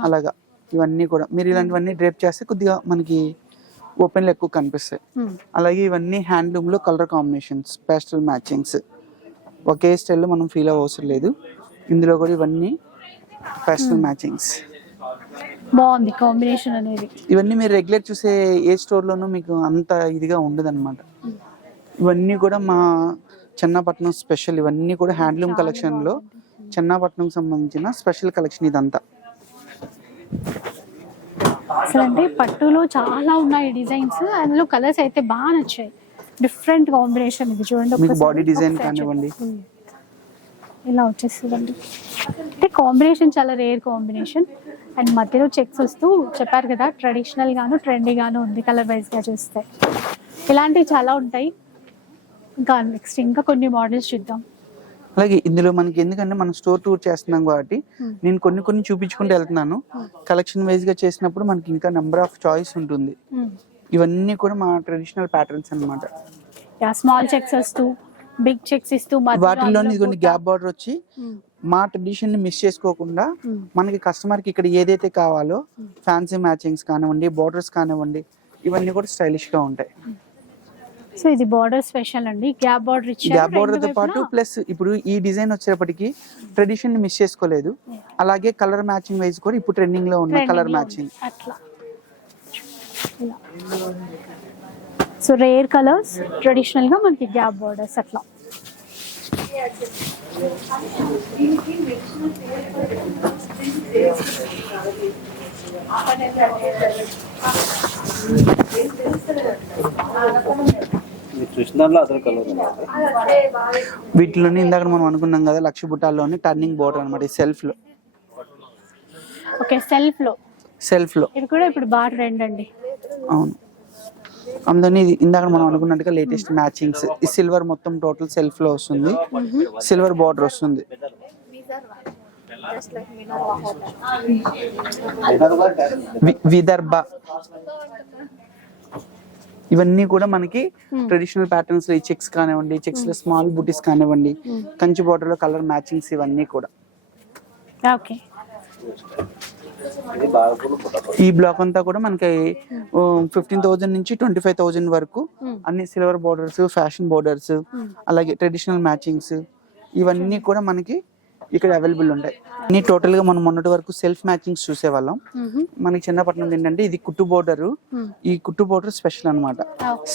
అలాగా ఇవన్నీ కూడా మీరు ఇలాంటివన్నీ డ్రేప్ చేస్తే కొద్దిగా మనకి ఓపెన్ లో ఎక్కువ కనిపిస్తాయి. అలాగే ఇవన్నీ హ్యాండ్లూమ్ లో కలర్ కాంబినేషన్స్, పేస్టల్ మ్యాచింగ్స్, ఒకే స్టైల్లో మనం ఫీల్ అవసరం లేదు. ఇందులో కూడా ఇవన్నీ పేస్టల్ మ్యాచింగ్స్. బాగుంది కాంబినేషన్ అనేది. ఇవన్నీ మీరు రెగ్యులర్ చూసే ఏ స్టోర్ లోనూ మీకు అంత ఇదిగా ఉండదు అనమాట. ఇవన్నీ కూడా మా చెన్నపట్నం స్పెషల్. ఇవన్నీ కూడా హ్యాండ్లూమ్ కలెక్షన్ లో చెన్నపట్నం సంబంధించిన స్పెషల్ కలెక్షన్ ఇదంతా. అసలు అంటే పట్టులో చాలా ఉన్నాయి డిజైన్స్, అందులో కలర్స్ అయితే బాగా నచ్చాయి. డిఫరెంట్ కాంబినేషన్ ఇది చూడండి. బాడీ డిజైన్ కానివ్వండి ఇలా వచ్చేస్తుందండి. అంటే కాంబినేషన్ చాలా రేర్ కాంబినేషన్. అండ్ మధ్యలో చెక్స్ వస్తూ చెప్పారు కదా, ట్రెడిషనల్ గాను ట్రెండీ గాను ఉంది కలర్ వైజ్ గా చూస్తే. ఇలాంటివి చాలా ఉంటాయి. ఇంకా కొన్ని మోడల్స్ చూద్దాం. అలాగే ఇందులో మనకి ఎందుకంటే మనం స్టోర్ టూర్ చేస్తున్నాం కాబట్టి నేను కొన్ని చూపించుకుంటూ వెళ్తున్నాను. కలెక్షన్ వైజ్ గా చేసినప్పుడు మనకి ఇంకా నెంబర్ ఆఫ్ చాయిస్ ఉంటుంది. ఇవన్నీ కూడా మా ట్రెడిషనల్ ప్యాటర్న్స్ అన్నమాట. స్మాల్ చెక్స్ వస్తూ బిగ్ చెక్స్ ఇస్తూ వాటిల్లోని ఇదిగోండి గ్యాప్ బార్డర్ వచ్చి మా ట్రెడిషన్ ని మిస్ చేసుకోకుండా మనకి కస్టమర్ కి ఇక్కడ ఏదైతే కావాలో ఫ్యాన్సీ మ్యాచింగ్స్ కానివ్వండి, బోర్డర్స్ కానివ్వండి, ఇవన్నీ కూడా స్టైలిష్ గా ఉంటాయి. సో ఇది బార్డర్ స్పెషల్ అండి. గ్యాప్ బార్డర్ ఇచ్చారు. గ్యాప్ బార్డర్ తో పాటు ప్లస్ ఇప్పుడు ఈ డిజైన్ వచ్చేటప్పటికి ట్రెడిషన్ ని మిస్ చేసుకోలేదు. అలాగే కలర్ మ్యాచింగ్ వైజ్ కూడా ఇప్పుడు ట్రెండింగ్ లో ఉన్న కలర్ మ్యాచింగ్ అట్లా. సో రేర్ కలర్స్ ట్రెడిషనల్ గా మనకి గ్యాప్ బార్డర్స్ అట్లా. చూసిన దాంట్లో అసలు కలర్ వీటిలోనే ఇందాక మనం అనుకున్నాం కదా లక్ష బుట్టాల్లోని టర్నింగ్ బోర్డర్ అనమాట ఈ సెల్ఫ్ లో. ఓకే, సెల్ఫ్ లో. సెల్ఫ్ లో ఇది కూడా ఇప్పుడు బాగా ట్రెండ్ అండి. అవును, అందుకని ఇది ఇందాక మనం అనుకున్నట్టుగా లేటెస్ట్ మ్యాచింగ్స్. ఈ సిల్వర్ మొత్తం టోటల్ సెల్ఫ్ లో వస్తుంది, సిల్వర్ బార్డర్ వస్తుంది. విదర్భ ఇవన్నీ కూడా మనకి ట్రెడిషనల్ ప్యాటర్న్స్ లో ఈ చెక్స్ కానివ్వండి, చెక్స్ లో స్మాల్ బూటీస్ కానివ్వండి, కంచి బార్డర్ లో కలర్ మ్యాచింగ్స్ ఇవన్నీ కూడా. ఓకే, ఈ బ్లాక్ అంతా కూడా మనకి 15,000 నుంచి 25,000 వరకు అన్ని సిల్వర్ బోర్డర్స్, ఫ్యాషన్ బోర్డర్స్, అలాగే ట్రెడిషనల్ మ్యాచింగ్స్ ఇవన్నీ కూడా మనకి ఇక్కడ అవైలబుల్ ఉంటాయి. అన్ని టోటల్ గా మనం మొన్నటి వరకు సెల్ఫ్ మ్యాచింగ్స్ చూసేవాళ్ళం. మనకి చిన్నపట్నం ఏంటంటే ఇది కుట్టు బోర్డర్, ఈ కుట్టు బోర్డర్ స్పెషల్ అన్నమాట.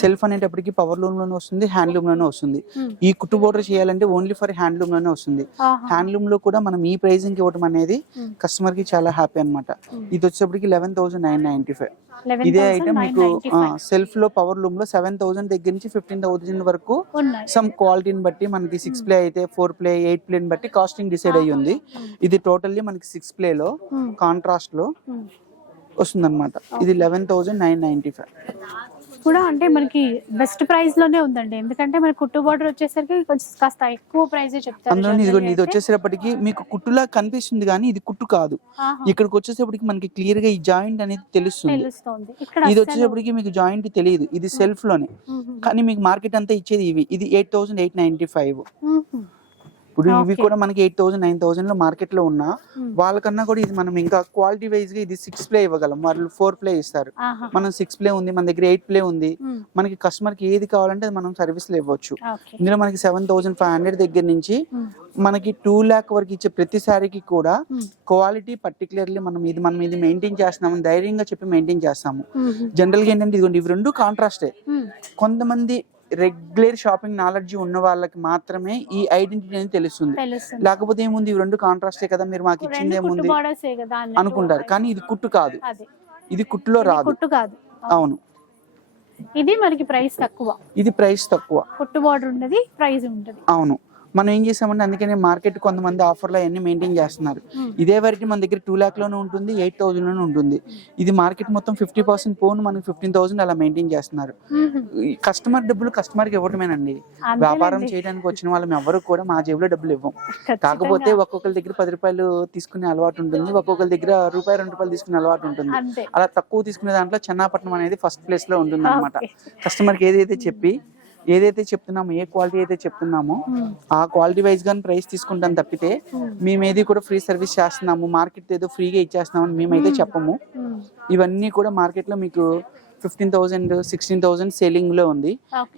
సెల్ఫ్ అనేటప్పటికి పవర్ లూమ్ లోనే వస్తుంది, హ్యాండ్లూమ్ లోనే వస్తుంది. ఈ కుట్టు బోర్డర్ చేయాలంటే ఓన్లీ ఫర్ హ్యాండ్లూమ్ లోనే వస్తుంది. హ్యాండ్లూమ్ లో కూడా మనం ఈ ప్రైజింగ్ ఇవ్వడం అనేది కస్టమర్ కి చాలా హ్యాపీ అన్నమాట. ఇది వచ్చేప్పటికి 11,995. ఇదే ఐటమ్ మీకు సెల్ఫ్ లో పవర్ లూమ్ లో 7,000 దగ్గర నుంచి 15,000 వరకు సమ్ క్వాలిటీని బట్టి మనకి 6 ప్లే అయితే 4 ప్లే 8 ప్లేని బట్టి కాస్టింగ్ డిసైడ్ అయ్యి ఉంది. ఇది టోటల్లీ మనకి 6 ప్లే లో కాంట్రాస్ట్ లో వస్తుంది అనమాట. ఇది 11,995 కూడా అంటే మనకి బెస్ట్ ప్రైస్ లోనే ఉందండి. ఎందుకంటే మనకి కుట్టు బార్డర్ వచ్చేసరికి కొంచెం కాస్త ఎక్కువ ప్రైస్ చెప్తారు. అందులో ఇది వచ్చేసేపటికి మీకు కుట్టులా కనిపిస్తుంది కానీ ఇది కుట్టు కాదు. ఇక్కడికి వచ్చేసేపటికి మనకి క్లియర్ గా ఈ జాయింట్ అనేది తెలుస్తుంది. ఇది వచ్చేసేపటికి మీకు జాయింట్ తెలియదు, ఇది సెల్ఫ్ లోనే. కానీ మీకు మార్కెట్ అంతా ఇచ్చేది ఇవి. ఇది 8,895. ఇప్పుడు ఇవి కూడా మనకి 8,000 9,000 లో మార్కెట్ లో ఉన్నా వాళ్ళకన్నా కూడా ఇది మనం ఇంకా క్వాలిటీ వైజ్ గా ఇది 6 ప్లే ఇవ్వగలం. వాళ్ళు 4 ప్లే ఇస్తారు, మనం 6 ప్లే ఉంది, మన దగ్గర 8 ప్లే ఉంది. మనకి కస్టమర్ కి ఏది కావాలంటే అది మనం సర్వీస్ లో ఇవ్వచ్చు. ఇందులో మనకి 7,500 దగ్గర నుంచి మనకి 2 lakh వరకు ఇచ్చే ప్రతి సారీకి కూడా క్వాలిటీ పర్టికులర్లీ మనం ఇది మెయింటైన్ చేస్తున్నాము ధైర్యంగా చెప్పి మెయింటైన్ చేస్తాము. జనరల్ గా ఏంటంటే ఇదిగోండి ఇవి రెండు కాంట్రాస్టే. కొంతమంది రెగ్యులర్ షాపింగ్ నాలెడ్జ్ ఉన్న వాళ్ళకి మాత్రమే ఈ ఐడెంటిటీ అనేది తెలుస్తుంది. లేకపోతే ఏముంది ఇవి రెండు కాంట్రాస్టే కదా, మీరు మాకు ఇచ్చింది ఏముంది అనుకుంటారు. కానీ ఇది కుట్టు కాదు, ఇది కుట్టులో రాదు. అవును, ఇది మనకి ప్రైస్ తక్కువ. ఇది ప్రైస్ తక్కువ, కుట్టు బార్డర్ ఉన్నది, ప్రైస్ ఉంటది. అవును, మనం ఏం చేసామంటే అందుకనే మార్కెట్ కొంతమంది ఆఫర్లు అవన్నీ మెయింటైన్ చేస్తున్నారు. ఇదే వరకు మన దగ్గర 2 lakh లోనే ఉంటుంది, 8,000 లోనే ఉంటుంది. ఇది మార్కెట్ మొత్తం 50% పోను మనకి 15,000 అలా మెయింటైన్ చేస్తున్నారు. కస్టమర్ డబ్బులు కస్టమర్ కి ఇవ్వటమేనండి. వ్యాపారం చేయడానికి వచ్చిన వాళ్ళం ఎవరు కూడా మా జేబులో డబ్బులు ఇవ్వం. కాకపోతే ఒక్కొక్కరి దగ్గర 10 రూపాయలు తీసుకునే అలవాటు ఉంటుంది, ఒక్కొక్కరి దగ్గర రూపాయి 2 రూపాయలు తీసుకునే అలవాటు ఉంటుంది. అలా తక్కువ తీసుకునే దాంట్లో చెన్నాపట్నం అనేది ఫస్ట్ ప్లేస్ లో ఉంటుంది అనమాట. కస్టమర్ కి ఏదైతే చెప్తున్నామో, ఏ క్వాలిటీ అయితే చెప్తున్నామో ఆ క్వాలిటీ వైజ్ గా ప్రైస్ తీసుకుంటాం తప్పితే మేమేది కూడా ఫ్రీ సర్వీస్ చేస్తున్నాము, మార్కెట్ ఏదో ఫ్రీగా ఇచ్చేస్తున్నామని మేమైతే చెప్పము. ఇవన్నీ కూడా మార్కెట్ లో మీకు 15,000 16,000 సేలింగ్ లో ఉంది.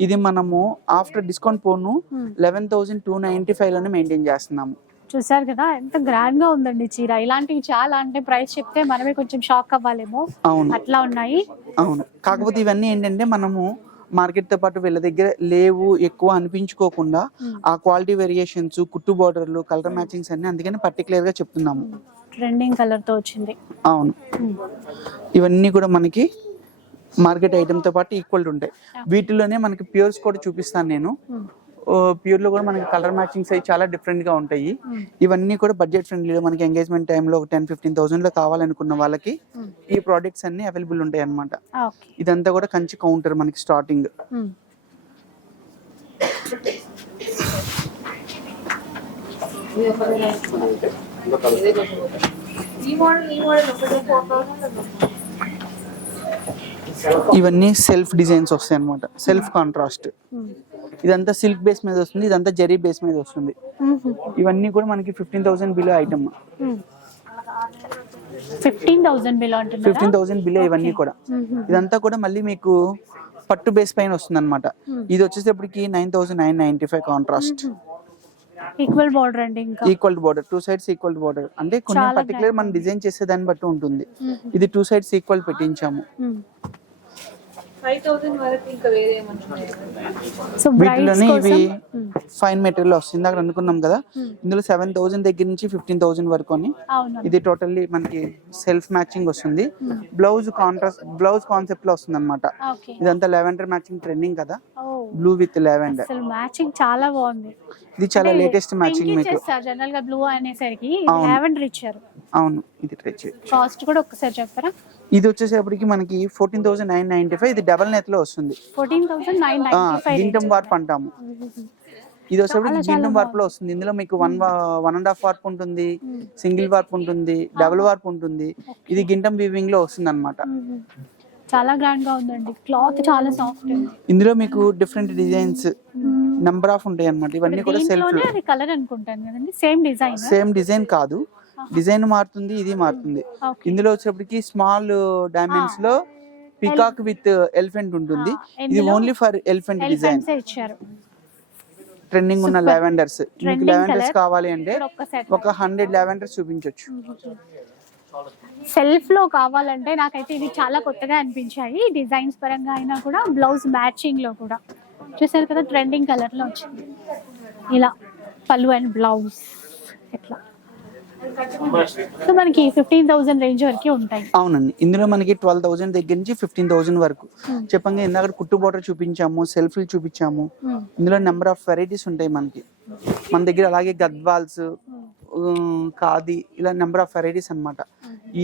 ఇది మనము ఆఫ్టర్ డిస్కౌంట్ పోను 11,295 లోనే మెయింటైన్ చేస్తున్నాము. చూసారు కదా ఎంత గ్రాండ్ గా ఉందండి చీర. ఇలాంటివి చాలా అంటే ప్రైస్ చెప్తే మనమే కొంచెం షాక్ అవ్వాలేమో, అట్లా ఉన్నాయి. అవును, కాకపోతే ఇవన్నీ ఏంటంటే మనము మార్కెట్ తో పాటు వీళ్ళ దగ్గర లేవు ఎక్కువ అనిపించుకోకుండా ఆ క్వాలిటీ వేరియేషన్స్, కుట్టు బోర్డర్లు, కలర్ మ్యాచింగ్స్ అన్ని అందుకని పర్టికులర్ గా చెప్తున్నాము. ట్రెండింగ్ కలర్ తో వచ్చింది. అవును, ఇవన్నీ కూడా మనకి మార్కెట్ ఐటమ్ తో పాటు ఈక్వల్ ఉంటాయి. వీటిలోనే మనకి ప్యూర్స్ కూడా చూపిస్తాను నేను. ప్యూర్ లో కూడా మనకి కలర్ మ్యాచింగ్స్ అవి చాలా డిఫరెంట్ గా ఉంటాయి. ఇవన్నీ కూడా బడ్జెట్ ఫ్రెండ్లీ, మనకి ఎంగేజ్మెంట్ టైంలో 10-15,000 లో కావాలనుకున్న వాళ్ళకి ఈ ప్రోడక్ట్స్ అన్ని అవైలబుల్ ఉంటాయి అన్నమాట. ఇదంతా కూడా కంచి కౌంటర్ మనకి స్టార్టింగ్. ఇవన్నీ సెల్ఫ్ డిజైన్స్ వస్తాయి అన్నమాట, సెల్ఫ్ కాంట్రాస్ట్. ఇదంతా సిల్క్ బేస్ మీద వస్తుంది, ఇదంతా జరీ బేస్ మీద వస్తుంది. ఇవన్నీ కూడా మనకి 15,000 బిలో ఐటమ్. 15,000 బిలో అంటున్నారా? 15,000 బిలో ఇవన్నీ కూడా. ఇదంతా కూడా మళ్ళీ మీకు పట్టు బేస్ పైన వస్తుంది అనమాట. ఇది వచ్చేటప్పటికి 9,995 కాంట్రాస్ట్. ఈక్వల్ బోర్డర్ అండి, ఇంకా equal border, 2 sides equal border. అంటే కొన్ని పర్టికులర్ మనం డిజైన్ చేసే దాన్ని బట్టి ఉంటుంది. ఇది 2 sides ఈక్వల్ పెట్టించాము. 5,000 వరకు ఇంకా వేరే ఏమంటున్నారు? సో బ్రైడ్స్ వీటిలోనే కోసం ఇవి ఫైన్ మెటీరియల్ వస్తుంది అక్కడ అనుకున్నాం కదా, ఇందులో 7,000 దగ్గర నుంచి 15,000 వరకు అని. అవును. ఇది టోటల్లీ మనకి సెల్ఫ్ మ్యాచింగ్ వస్తుంది. బ్లౌజ్ కాన్సెప్ట్ లో వస్తుంది అనమాట. ఓకే. ఇదంతా లెవెండర్ మ్యాచింగ్ ట్రెండింగ్ కదా, ఓ బ్లూ విత్ లెవెండర్. అసలు మ్యాచింగ్ చాలా బాగుంది. ఇది చాలా లేటెస్ట్ మ్యాచింగ్ మీకు. చేస్తారు జనరల్ గా బ్లూ అనేసరికి అవును. లావెండర్ ఇచ్చారు. అవును, ఇది ట్రై చేయండి. కాస్ట్ కూడా ఒక్కసారి చెప్పరా? ఇది వచ్చేసేపటికి మనకి 14,995. ఇది డబల్ నెట్ లో వస్తుంది. 14,995. గింటం వార్ప్ అంటాము. ఇది వచ్చేప్పటికి గింటం వార్ప్ లో వస్తుంది. ఇందులో మీకు 1.5 వార్ప్ ఉంటుంది, సింగిల్ వార్ప్ ఉంటుంది, డబుల్ వార్ప్ ఉంటుంది. ఇది గింటం వీవింగ్ లో వస్తుంది అనమాట. చాలా గ్రాండ్ గా ఉందండి. క్లాత్ చాలా సాఫ్ట్ ఉంది. ఇందులో మీకు డిఫరెంట్ డిజైన్స్ నెంబర్ ఆఫ్ ఉంటాయి అన్నమాట. ఇవన్నీ కూడా సెల్ఫ్. అది కలర్ అనుకుంటాను కదండి. సేమ్ డిజైన్ కాదు, డిజైన్ మారుతుంది, ఇది మారుతుంది. ఇందులో వచ్చేప్పటికి స్మాల్ డైమండ్స్ లో పికాక్ విత్ ఎలిఫెంట్ ఉంటుంది. ఇది ఓన్లీ ఫర్ ఎలిఫెంట్ డిజైన్. ఇచ్చారు. ట్రెండింగ్ ఉన్న లావెండర్స్. మీకు లావెండర్స్ కావాలి అంటే ఒక ఒక 100 లావెండర్స్ చూపించవచ్చు. సెల్ఫ్ లో కావాలంటే నాకైతే ఇది చాలా కొత్తగా అనిపించాయి. డిజైన్స్ పరంగా అయినా కూడా, బ్లౌజ్ మ్యాచింగ్ లో కూడా. చూసారు కదా, ట్రెండింగ్ కలర్ లో వచ్చింది. ఇలా పళ్ళు అండ్ బ్లౌజ్ ఎట్లా. సో మనకి 15,000 రేంజ్ వరకు ఉంటాయి. అవునండి, ఇందులో మనకి 12,000 దగ్గర నుంచి 15,000 వరకు. చెప్పంగా ఇందాక కుట్టు బోర్డర్ చూపించాము, సెల్ఫ్లు చూపించాము. ఇందులో నెంబర్ ఆఫ్ వెరైటీస్ ఉంటాయి మనకి. మన దగ్గర అలాగే గద్వాల్స్, ఖాదీ, ఇలా నెంబర్ ఆఫ్ వెరైటీస్ అన్నమాట.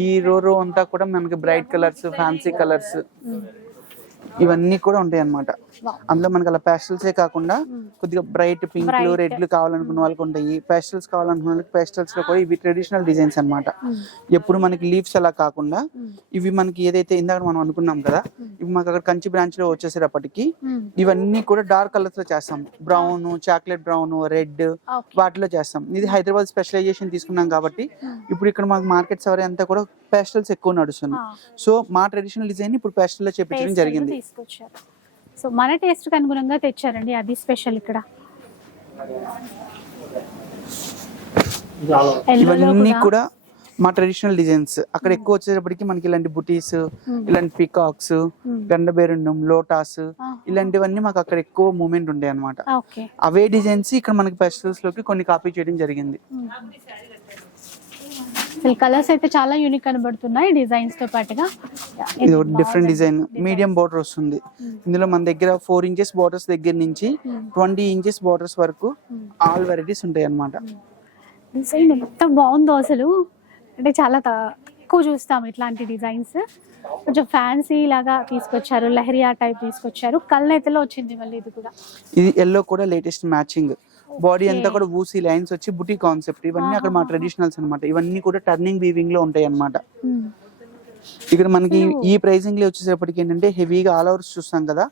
ఈ రో అంతా కూడా మనకి బ్రైట్ కలర్స్, ఫ్యాన్సీ కలర్స్, ఇవన్నీ కూడా ఉంటాయి అన్నమాట. అందులో మనకి అలా పేస్టల్సే కాకుండా కొద్దిగా బ్రైట్ పింక్లు, రెడ్లు కావాలనుకున్న వాళ్ళకి ఉంటాయి. పేస్టల్స్ కావాలనుకున్న వాళ్ళకి పేస్టల్స్ లో కూడా ఇవి ట్రెడిషనల్ డిజైన్స్ అన్నమాట. ఎప్పుడు మనకి లీవ్స్ అలా కాకుండా ఇవి మనకి ఏదైతే ఇందాక మనం అనుకున్నాం కదా, ఇవి మాకు అక్కడ కంచి బ్రాంచ్ లో వచ్చేసేటప్పటికి ఇవన్నీ కూడా డార్క్ కలర్స్ లో చేస్తాం. బ్రౌన్, చాక్లెట్ బ్రౌన్, రెడ్, వాటిలో చేస్తాం. ఇది హైదరాబాద్ స్పెషలైజేషన్ తీసుకున్నాం కాబట్టి ఇప్పుడు ఇక్కడ మాకు మార్కెట్ సవరీ అంతా కూడా పేస్టల్స్ ఎక్కువ నడుస్తుంది. సో మా ట్రెడిషనల్ డిజైన్ ఇప్పుడు పేస్టల్ లో చేపించడం జరిగింది. సో మన టేస్ట్ కి అనుగుణంగా తెచ్చారండి, అది స్పెషల్ ఇక్కడ. ఇవన్నీ కూడా మా ట్రెడిషనల్ డిజైన్స్. అక్కడ ఎక్కువ వచ్చేటప్పటికి మనకి ఇలాంటి బుటీస్, ఇలాంటి పీకాక్స్, గండబేరుండం, లోటాస్, ఇలాంటివన్నీ మాకు అక్కడ ఎక్కువ మూమెంట్ ఉంటాయి అన్నమాట. అవే డిజైన్స్ ఇక్కడ మనకి ఫెస్టివల్స్ లోకి కొన్ని కాపీ చేయడం జరిగింది. కలర్స్ అయితే చాలా యూనిక్ కనబడుతున్నాయి డిజైన్స్ తో పాటుగా. ఇది డిఫరెంట్ డిజైన్, మీడియం బోర్డర్ వస్తుంది. ఇందులో మన దగ్గర 4 ఇంచెస్ బోర్డర్స్ దగ్గర నుంచి 20 ఇంచెస్ బోర్డర్స్ వరకు ఆల్ వెరైటీస్ ఉంటాయి అన్నమాట. డిజైన్ ఎంత బాగుందో అసలు. అంటే చాలా తక్కువ చూస్తాం ఇట్లాంటి డిజైన్స్. కొంచెం ఫ్యాన్సీ లాగా తీసుకొచ్చారు, లహరియా టైప్ తీసుకొచ్చారు. కల్నేతలో వచ్చింది మళ్ళీ ఇది కూడా. ఇది ఎల్లో కూడా లేటెస్ట్ మ్యాచింగ్. బాడీ అంతా కూడా ఊసీ లైన్స్ వచ్చి బుటీ కాన్సెప్ట్. ఇవన్నీ అక్కడ మా ట్రెడిషనల్స్ అన్నమాట. ఇవన్నీ కూడా టర్నింగ్ వీవింగ్ లో ఉంటాయి అన్నమాట. ఇక్కడ మనకి ఈ ప్రైజింగ్ లో వచ్చేసేపటికి ఏంటంటే హెవీగా ఆల్ ఓవర్స్ చూస్తాం కదా,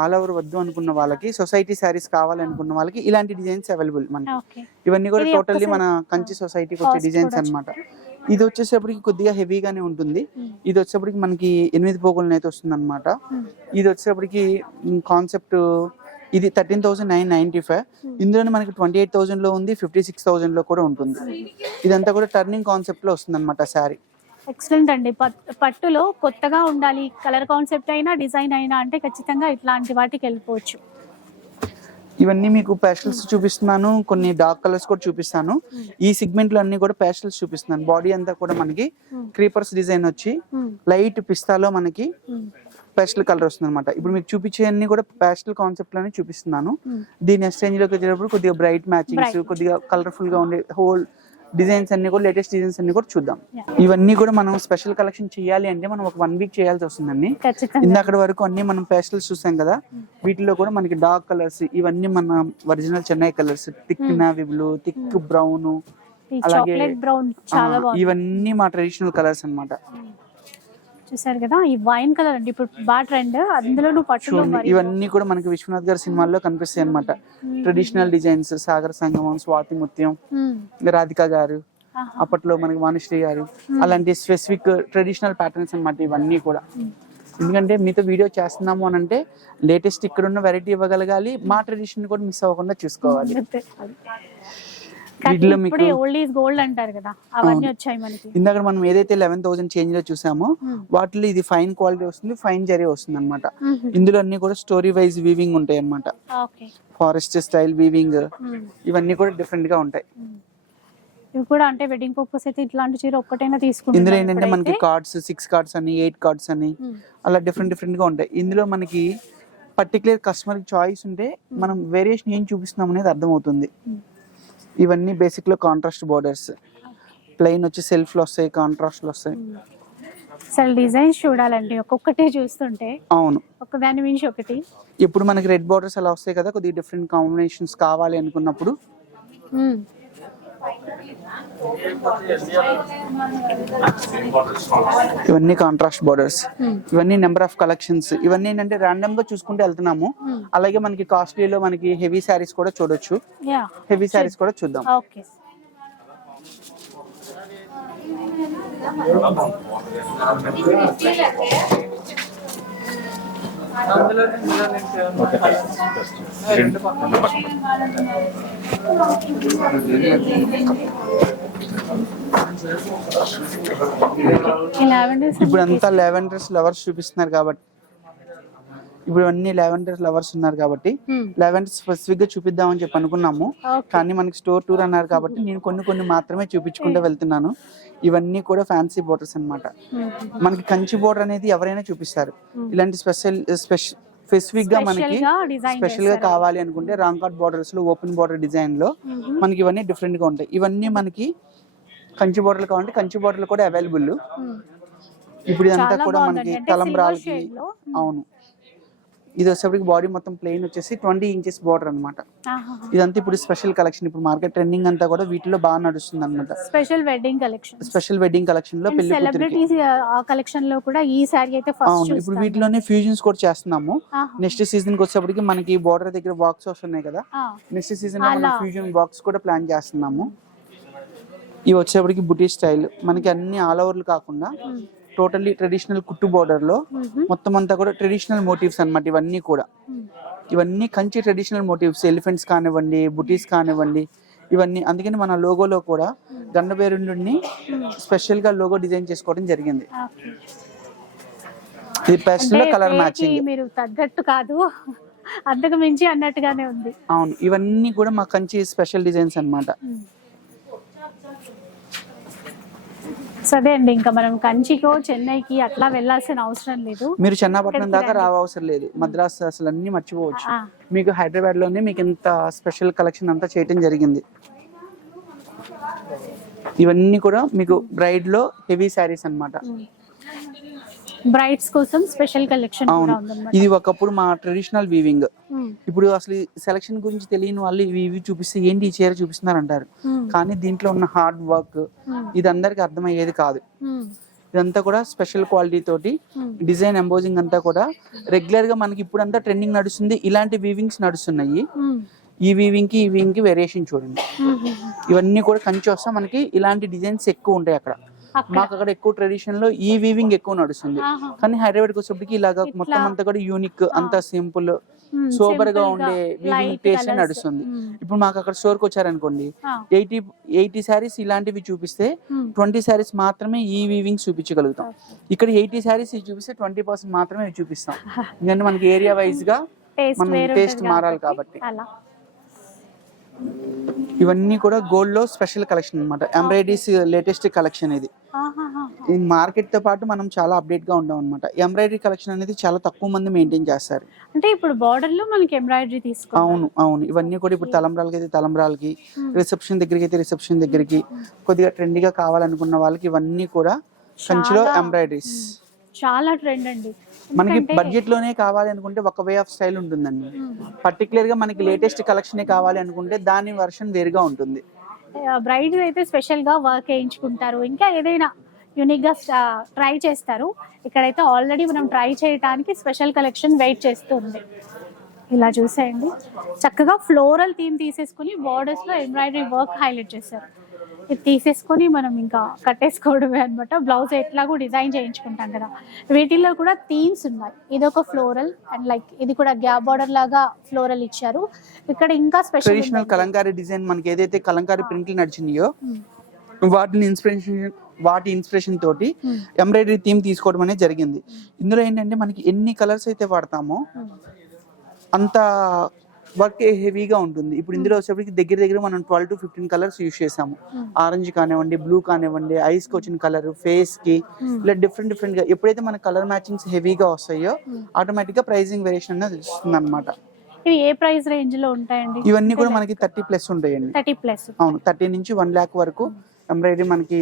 ఆల్ ఓవర్ వద్దు అనుకున్న వాళ్ళకి, సొసైటీ శారీస్ కావాలనుకున్న వాళ్ళకి ఇలాంటి డిజైన్స్ అవైలబుల్ మనకి. ఇవన్నీ కూడా టోటల్లీ మన కంచి సొసైటీకి వచ్చే డిజైన్స్ అన్నమాట. ఇది వచ్చేసేపటికి కొద్దిగా హెవీగానే ఉంటుంది. ఇది వచ్చేప్పటికి మనకి 8 పోగులను అయితే వస్తుంది అనమాట. ఇది వచ్చేప్పటికి కాన్సెప్ట్ ఇది 13,995. ఇందులో మనకి 28,000 లో ఉంది, 56,000 లో కూడా ఉంటుంది. ఇదంతా కూడా టర్నింగ్ కాన్సెప్ట్ లో వస్తుంది అనమాట శారీ. ఎక్సలెంట్ అండి. పట్టులో కొత్తగా ఉండాలి, కలర్ కాన్సెప్ట్ అయినా డిజైన్ అయినా అంటే ఖచ్చితంగా ఇట్లాంటి వాటికి వెళ్ళిపోవచ్చు. ఇవన్నీ మీకు పేస్టల్స్ చూపిస్తున్నాను, కొన్ని డార్క్ కలర్స్ కూడా చూపిస్తాను. ఈ సెగ్మెంట్ లో అన్ని కూడా పేస్టల్స్ చూపిస్తున్నాను. బాడీ అంతా కూడా మనకి క్రీపర్స్ డిజైన్ వచ్చి లైట్ పిస్తాలో మనకి పేస్టల్ కలర్ వస్తుంది అనమాట. ఇప్పుడు మీకు చూపించే అన్ని కూడా పేస్టల్ కాన్సెప్ట్ లోనే చూపిస్తున్నాను. దీని ఎక్స్చేంజ్ లోకి వచ్చేటప్పుడు కొద్దిగా బ్రైట్ మ్యాచింగ్స్, కొద్దిగా కలర్ఫుల్ గా ఉండే హోల్ డిజైన్స్ అన్ని కూడా, లేటెస్ట్ డిజైన్స్ అన్ని కూడా చూద్దాం. ఇవన్నీ కూడా మనం స్పెషల్ కలెక్షన్ చేయాలి అంటే మనం ఒక 1 వీక్ చేయాల్సి వస్తుందండి. ఇందాక వరకు అన్ని మనం పేస్టల్స్ చూసాం కదా, వీటిలో కూడా మనకి డార్క్ కలర్స్, ఇవన్నీ మన original Chennai colours, thick navy blue, thick brown, అలాగే ఇవన్నీ మా ట్రెడిషనల్ కలర్స్ అన్నమాట. చూసారు కదా, ఈ వైన్ కలర్ అంటే ఇప్పుడు బాగా ట్రెండ్. అందులో పట్టులో ఇవన్నీ కూడా మనకి విశ్వనాథ్ గారి సినిమాల్లో కనిపిస్తాయి అన్నమాట. ట్రెడిషనల్ డిజైన్స్, సాగర సంగమం, స్వాతి ముత్యం, రాధిక గారు, అప్పట్లో మనకి వాణిశ్రీ గారు, అలాంటి స్పెసిఫిక్ ట్రెడిషనల్ ప్యాటర్న్స్ అన్నమాట ఇవన్నీ కూడా. ఎందుకంటే మీతో వీడియో చేస్తున్నాము అని అంటే లేటెస్ట్ ఇక్కడ ఉన్న వెరైటీ ఇవ్వగలగాలి, మా ట్రెడిషన్ కూడా మిస్ అవ్వకుండా చూసుకోవాలి. వీటిలో మీకు ఇప్పుడు ఓల్డ్ ఈజ్ గోల్డ్ అంటారు కదా, అవన్నీ వచ్చాయి మనకి. ఇందాక మనం ఏదైతే 11,000 చేంజ్ లో చూసామో వాటిలో ఇది ఫైన్ క్వాలిటీ వస్తుంది, ఫైన్ జరీ వస్తుంది అనమాట. ఇందులో అన్ని కూడా స్టోరీ వైజ్ వీవింగ్ ఉంటాయి అనమాట. ఓకే, ఫారెస్ట్ స్టైల్ వీవింగ్ ఇవన్నీ కూడా డిఫరెంట్ గా ఉంటాయి. ఇవి కూడా అంటే వెడ్డింగ్ పర్పస్ అయితే ఇట్లాంటి చీర ఒక్కటైనా తీసుకుంటాం. ఇందులో ఏంటంటే మనకి కార్డ్స్ 6 కార్డ్స్ అని 8 కార్డ్స్ అని అలా డిఫరెంట్ గా ఉంటాయి. ఇందులో మనకి పర్టికులర్ కస్టమర్ చాయిస్ ఉంటే మనం వేరియేషన్ ఏం చూపిస్తున్నాం అనేది అర్థమవుతుంది. ఇవన్నీ బేసిక్ లో కాంట్రాస్ట్ బోర్డర్స్, ప్లెయిన్ వచ్చి సెల్ఫ్ లో వస్తాయి, కాంట్రాస్ట్ లో వస్తాయి. అసలు డిజైన్స్ చూడాలండి ఒక్కొక్కటే చూస్తుంటే. అవును, ఒకదాని మించి ఒకటి. ఇప్పుడు మనకి రెడ్ బోర్డర్స్ అలా వస్తాయి కదా, కొద్దిగా డిఫరెంట్ కాంబినేషన్స్ కావాలి అనుకున్నప్పుడు ఇవన్నీ కాంట్రాస్ట్ బోర్డర్స్, ఇవన్నీ నెంబర్ ఆఫ్ కలెక్షన్స్. ఇవన్నీ ఏంటంటే ర్యాండమ్ గా చూసుకుంటూ వెళ్తున్నాము. అలాగే మనకి కాస్ట్లీలో మనకి హెవీ శారీస్ కూడా చూడొచ్చు. హెవీ శారీస్ కూడా చూద్దాం. ఓకే, ఇప్పుడు అంతా లావెండర్స్ లవర్స్ చూపిస్తున్నారు కాబట్టి, ఇప్పుడు అన్ని లావెండర్ లవర్స్ ఉన్నారు కాబట్టి లావెండర్ స్పెసిఫిక్ గా చూపిద్దామని చెప్పి అనుకున్నాము. కానీ మనకి స్టోర్ టూర్ అన్నారు కాబట్టి నేను కొన్ని మాత్రమే చూపించుకుంటూ వెళ్తున్నాను. ఇవన్నీ కూడా ఫ్యాన్సీ బోర్డర్స్ అన్నమాట. మనకి కంచి బోర్డర్ అనేది ఎవరైనా చూపిస్తారు. ఇలాంటి స్పెసిఫిక్ గా మనకి స్పెషల్ గా కావాలి అనుకుంటే రాంగ్ కార్డ్ బోర్డర్స్ లో ఓపెన్ బోర్డర్ డిజైన్ లో మనకి ఇవన్నీ డిఫరెంట్ గా ఉంటాయి. ఇవన్నీ మనకి కంచి బోర్డర్లు కావాలంటే కంచి బోర్డర్లు కూడా అవైలబుల్. ఇప్పుడు ఇదంతా కూడా మనకి తలంబ్రాలకి. అవును, ఇది వచ్చేప్పటికి బాడీ మొత్తం ప్లెయిన్ వచ్చేసి 20 ఇంచెస్ బోర్డర్ అన్నమాట. ఇదంతా ఇప్పుడు స్పెషల్ కలెక్షన్. ఇప్పుడు మార్కెట్ ట్రెండింగ్ అంతా కూడా వీటిలో బాగా నడుస్తుంది అన్నమాట. స్పెషల్ వెడ్డింగ్ కలెక్షన్ లో పెళ్లి సెలబ్రిటీస్ కలెక్షన్ లో కూడా ఈ సారీ అయితే ఫస్ట్. అవును, ఇప్పుడు వీటిలోనే ఫ్యూజన్స్ కూడా చేస్తున్నాము. నెక్స్ట్ సీజన్ కి వచ్చేప్పటికి మనకి బోర్డర్ దగ్గర బాక్స్ వస్తున్నాయి కదా, నెక్స్ట్ సీజన్ లో మనం ఫ్యూజన్ బాక్స్ కూడా ప్లాన్ చేస్తున్నాము. ఇవి వచ్చేప్పటికి బుటీ స్టైల్ మనకి అన్ని ఆల్ ఓవర్లు కాకుండా టోటల్లీ ట్రెడిషనల్ కుట్టు బోర్డర్ లో మొత్తం అంతా కూడా ట్రెడిషనల్ మోటివ్స్ అన్నమాట. ఇవన్నీ కంచి ట్రెడిషనల్ మోటివ్స్, ఎలిఫెంట్స్ కానివ్వండి, బుటీస్ కానివ్వండి, ఇవన్నీ. అందుకని మన లోగోలో కూడా గండబేరుండుని స్పెషల్ గా లోగో డిజైన్ చేసుకోవడం జరిగింది. ఇది పెస్టల్ కలర్ మ్యాచింగ్. మీరు తగ్గట్టు కాదు, అంతకు మించి అన్నట్టుగానే ఉంది. అవును, ఇవన్నీ కూడా మా కంచి స్పెషల్ డిజైన్స్ అన్నమాట. సరే అండి, ఇంకా మనం కంచికో చెన్నైకి అట్లా వెళ్ళాల్సిన అవసరం లేదు. మీరు చెన్నపట్నం దాకా రావసరం లేదు. మద్రాస్ అసలు అన్ని మర్చిపోవచ్చు. మీకు హైదరాబాద్ లోనే మీకు ఇంత స్పెషల్ కలెక్షన్ అంతా చేయటం జరిగింది. ఇవన్నీ కూడా మీకు బ్రైడ్ లో హెవీ శారీస్ అన్నమాట. బ్రైడ్స్ కోసం స్పెషల్ కలెక్షన్ కూడా ఉందన్నమాట. ఇది ఒకప్పుడు మా ట్రెడిషనల్ వీవింగ్. ఇప్పుడు అసలు సెలక్షన్ గురించి తెలియని వాళ్ళు ఇవి చూపిస్తే ఏంటి ఈ చీర చూపిస్తున్నారు అంటారు. కానీ దీంట్లో ఉన్న హార్డ్ వర్క్ ఇది అందరికి అర్థమయ్యేది కాదు. ఇదంతా కూడా స్పెషల్ క్వాలిటీ తోటి డిజైన్ ఎంబోజింగ్ అంతా కూడా రెగ్యులర్ గా మనకి ఇప్పుడు అంతా ట్రెండింగ్ నడుస్తుంది. ఇలాంటి వీవింగ్స్ నడుస్తున్నాయి. ఈ వీవింగ్ కి వేరియేషన్ చూడండి. ఇవన్నీ కూడా కంచి వస్తా మనకి ఇలాంటి డిజైన్స్ ఎక్కువ ఉంటాయి. అక్కడ మాకు అక్కడ ఎక్కువ ట్రెడిషన్ లో ఈ వీవింగ్ ఎక్కువ నడుస్తుంది. కానీ హైదరాబాద్కి వచ్చేప్పటికి ఇలాగా మొత్తం అంతా కూడా యూనిక్, అంతా సింపుల్, సోబర్ గా ఉండే వీవింగ్ టేస్ట్ నడుస్తుంది. ఇప్పుడు మాకు అక్కడ స్టోర్ కి వచ్చారనుకోండి, 80 శారీస్ ఇలాంటివి చూపిస్తే 20 శారీస్ మాత్రమే ఈ వీవింగ్ చూపించగలుగుతాం. ఇక్కడ 80 శారీస్ చూపిస్తే 20% మాత్రమే చూపిస్తాం. ఎందుకంటే మనకి ఏరియా వైజ్ గా మనం టేస్ట్ మారాలి కాబట్టి. ఇవన్నీ కూడా గోల్డ్ లో స్పెషల్ కలెక్షన్ అన్నమాట. ఎంబ్రాయిడరీస్ లేటెస్ట్ కలెక్షన్ ఇది. ఈ మార్కెట్ తో పాటు మనం చాలా అప్డేట్ గా ఉంటాం అన్నమాట. ఎంబ్రాయిడరీ కలెక్షన్ అనేది చాలా తక్కువ మంది మెయింటైన్ చేస్తారు. అంటే ఇప్పుడు బార్డర్ లో మనకి ఎంబ్రాయిడరీ తీసుకో. అవును, ఇవన్నీ కూడా ఇప్పుడు తలంబ్రాలకి అయితే తలంబ్రాలకి, రిసెప్షన్ దగ్గరికి అయితే రిసెప్షన్ దగ్గరికి, కొద్దిగా ట్రెండీగా కావాలనుకున్న వాళ్ళకి ఇవన్నీ కూడా కంచిలో ఎంబ్రాయిడరీస్ చాలా ట్రెండ్ అండి. మనకి బడ్జెట్ లోనే కావాలి అనుకుంటే ఒక వే ఆఫ్ స్టైల్ ఉంటుందండి. పర్టికులర్ గా మనకి లేటెస్ట్ కలెక్షన్ కావాలి అనుకుంటే దాని వర్షన్ వేరుగా ఉంటుంది. బ్రైడ్ అయితే స్పెషల్ గా వర్క్ వేయించుకుంటారు, ఇంకా ఏదైనా యూనిక్ గా ట్రై చేస్తారు. ఇక్కడైతే ఆల్రెడీ మనం ట్రై చేయడానికి స్పెషల్ కలెక్షన్ వెయిట్ చేస్తుంది. ఇలా చూసేయండి, చక్కగా ఫ్లోరల్ థీమ్ తీసేసుకుని బోర్డర్స్ లో ఎంబ్రాయిడరీ వర్క్ హైలైట్ చేశారు. ఇది తీసేసుకొని మనం ఇంకా కట్టేసుకోవడమే అనమాట. బ్లౌజ్ ఎట్లాగో డిజైన్ చేయించుకుంటాం కదా. వీటిల్లో కూడా థీమ్స్ ఉన్నాయి. ఇది ఒక ఫ్లోరల్ అండ్ లైక్ ఇది కూడా గ్యాప్ బార్డర్ లాగా ఫ్లోరల్ ఇచ్చారు. ఇక్కడ ఇంకా స్పెషల్ ట్రెడిషనల్ కలంకారీ డిజైన్ మనకి ఏదైతే కలంకారీ ప్రింట్లు నడిచినాయో వాటి ఇన్స్పిరేషన్ తోటి ఎంబ్రాయిడరీ థీమ్ తీసుకోవడం అనేది జరిగింది. ఇందులో ఏంటంటే మనకి ఎన్ని కలర్స్ అయితే వాడతామో అంత వర్క్ హెవీగా ఉంటుంది. ఇప్పుడు ఇందులో వచ్చేప్పటికి దగ్గర మనం 12 to 15 కలర్స్ యూజ్ చేసాము. ఆరెంజ్ కానివ్వండి, బ్లూ కానివ్వండి, ఐస్ కి వచ్చిన కలర్, ఫేస్ కి ఇలా డిఫరెంట్ గా ఎప్పుడైతే మన కలర్ మ్యాచింగ్స్ హెవీగా వస్తాయో ఆటోమేటిక్ గా ప్రైసింగ్ వేరియేషన్ అనేది వస్తుంది అనమాట. ఇవి ఏ ప్రైస్ రేంజ్ లో ఉంటాయండి? ఇవన్నీ కూడా మనకి 30+ ఉంటాయండి. 30+. అవును, 30 నుంచి 1 lakh వరకు ఎంబ్రాయిడరీ మనకి.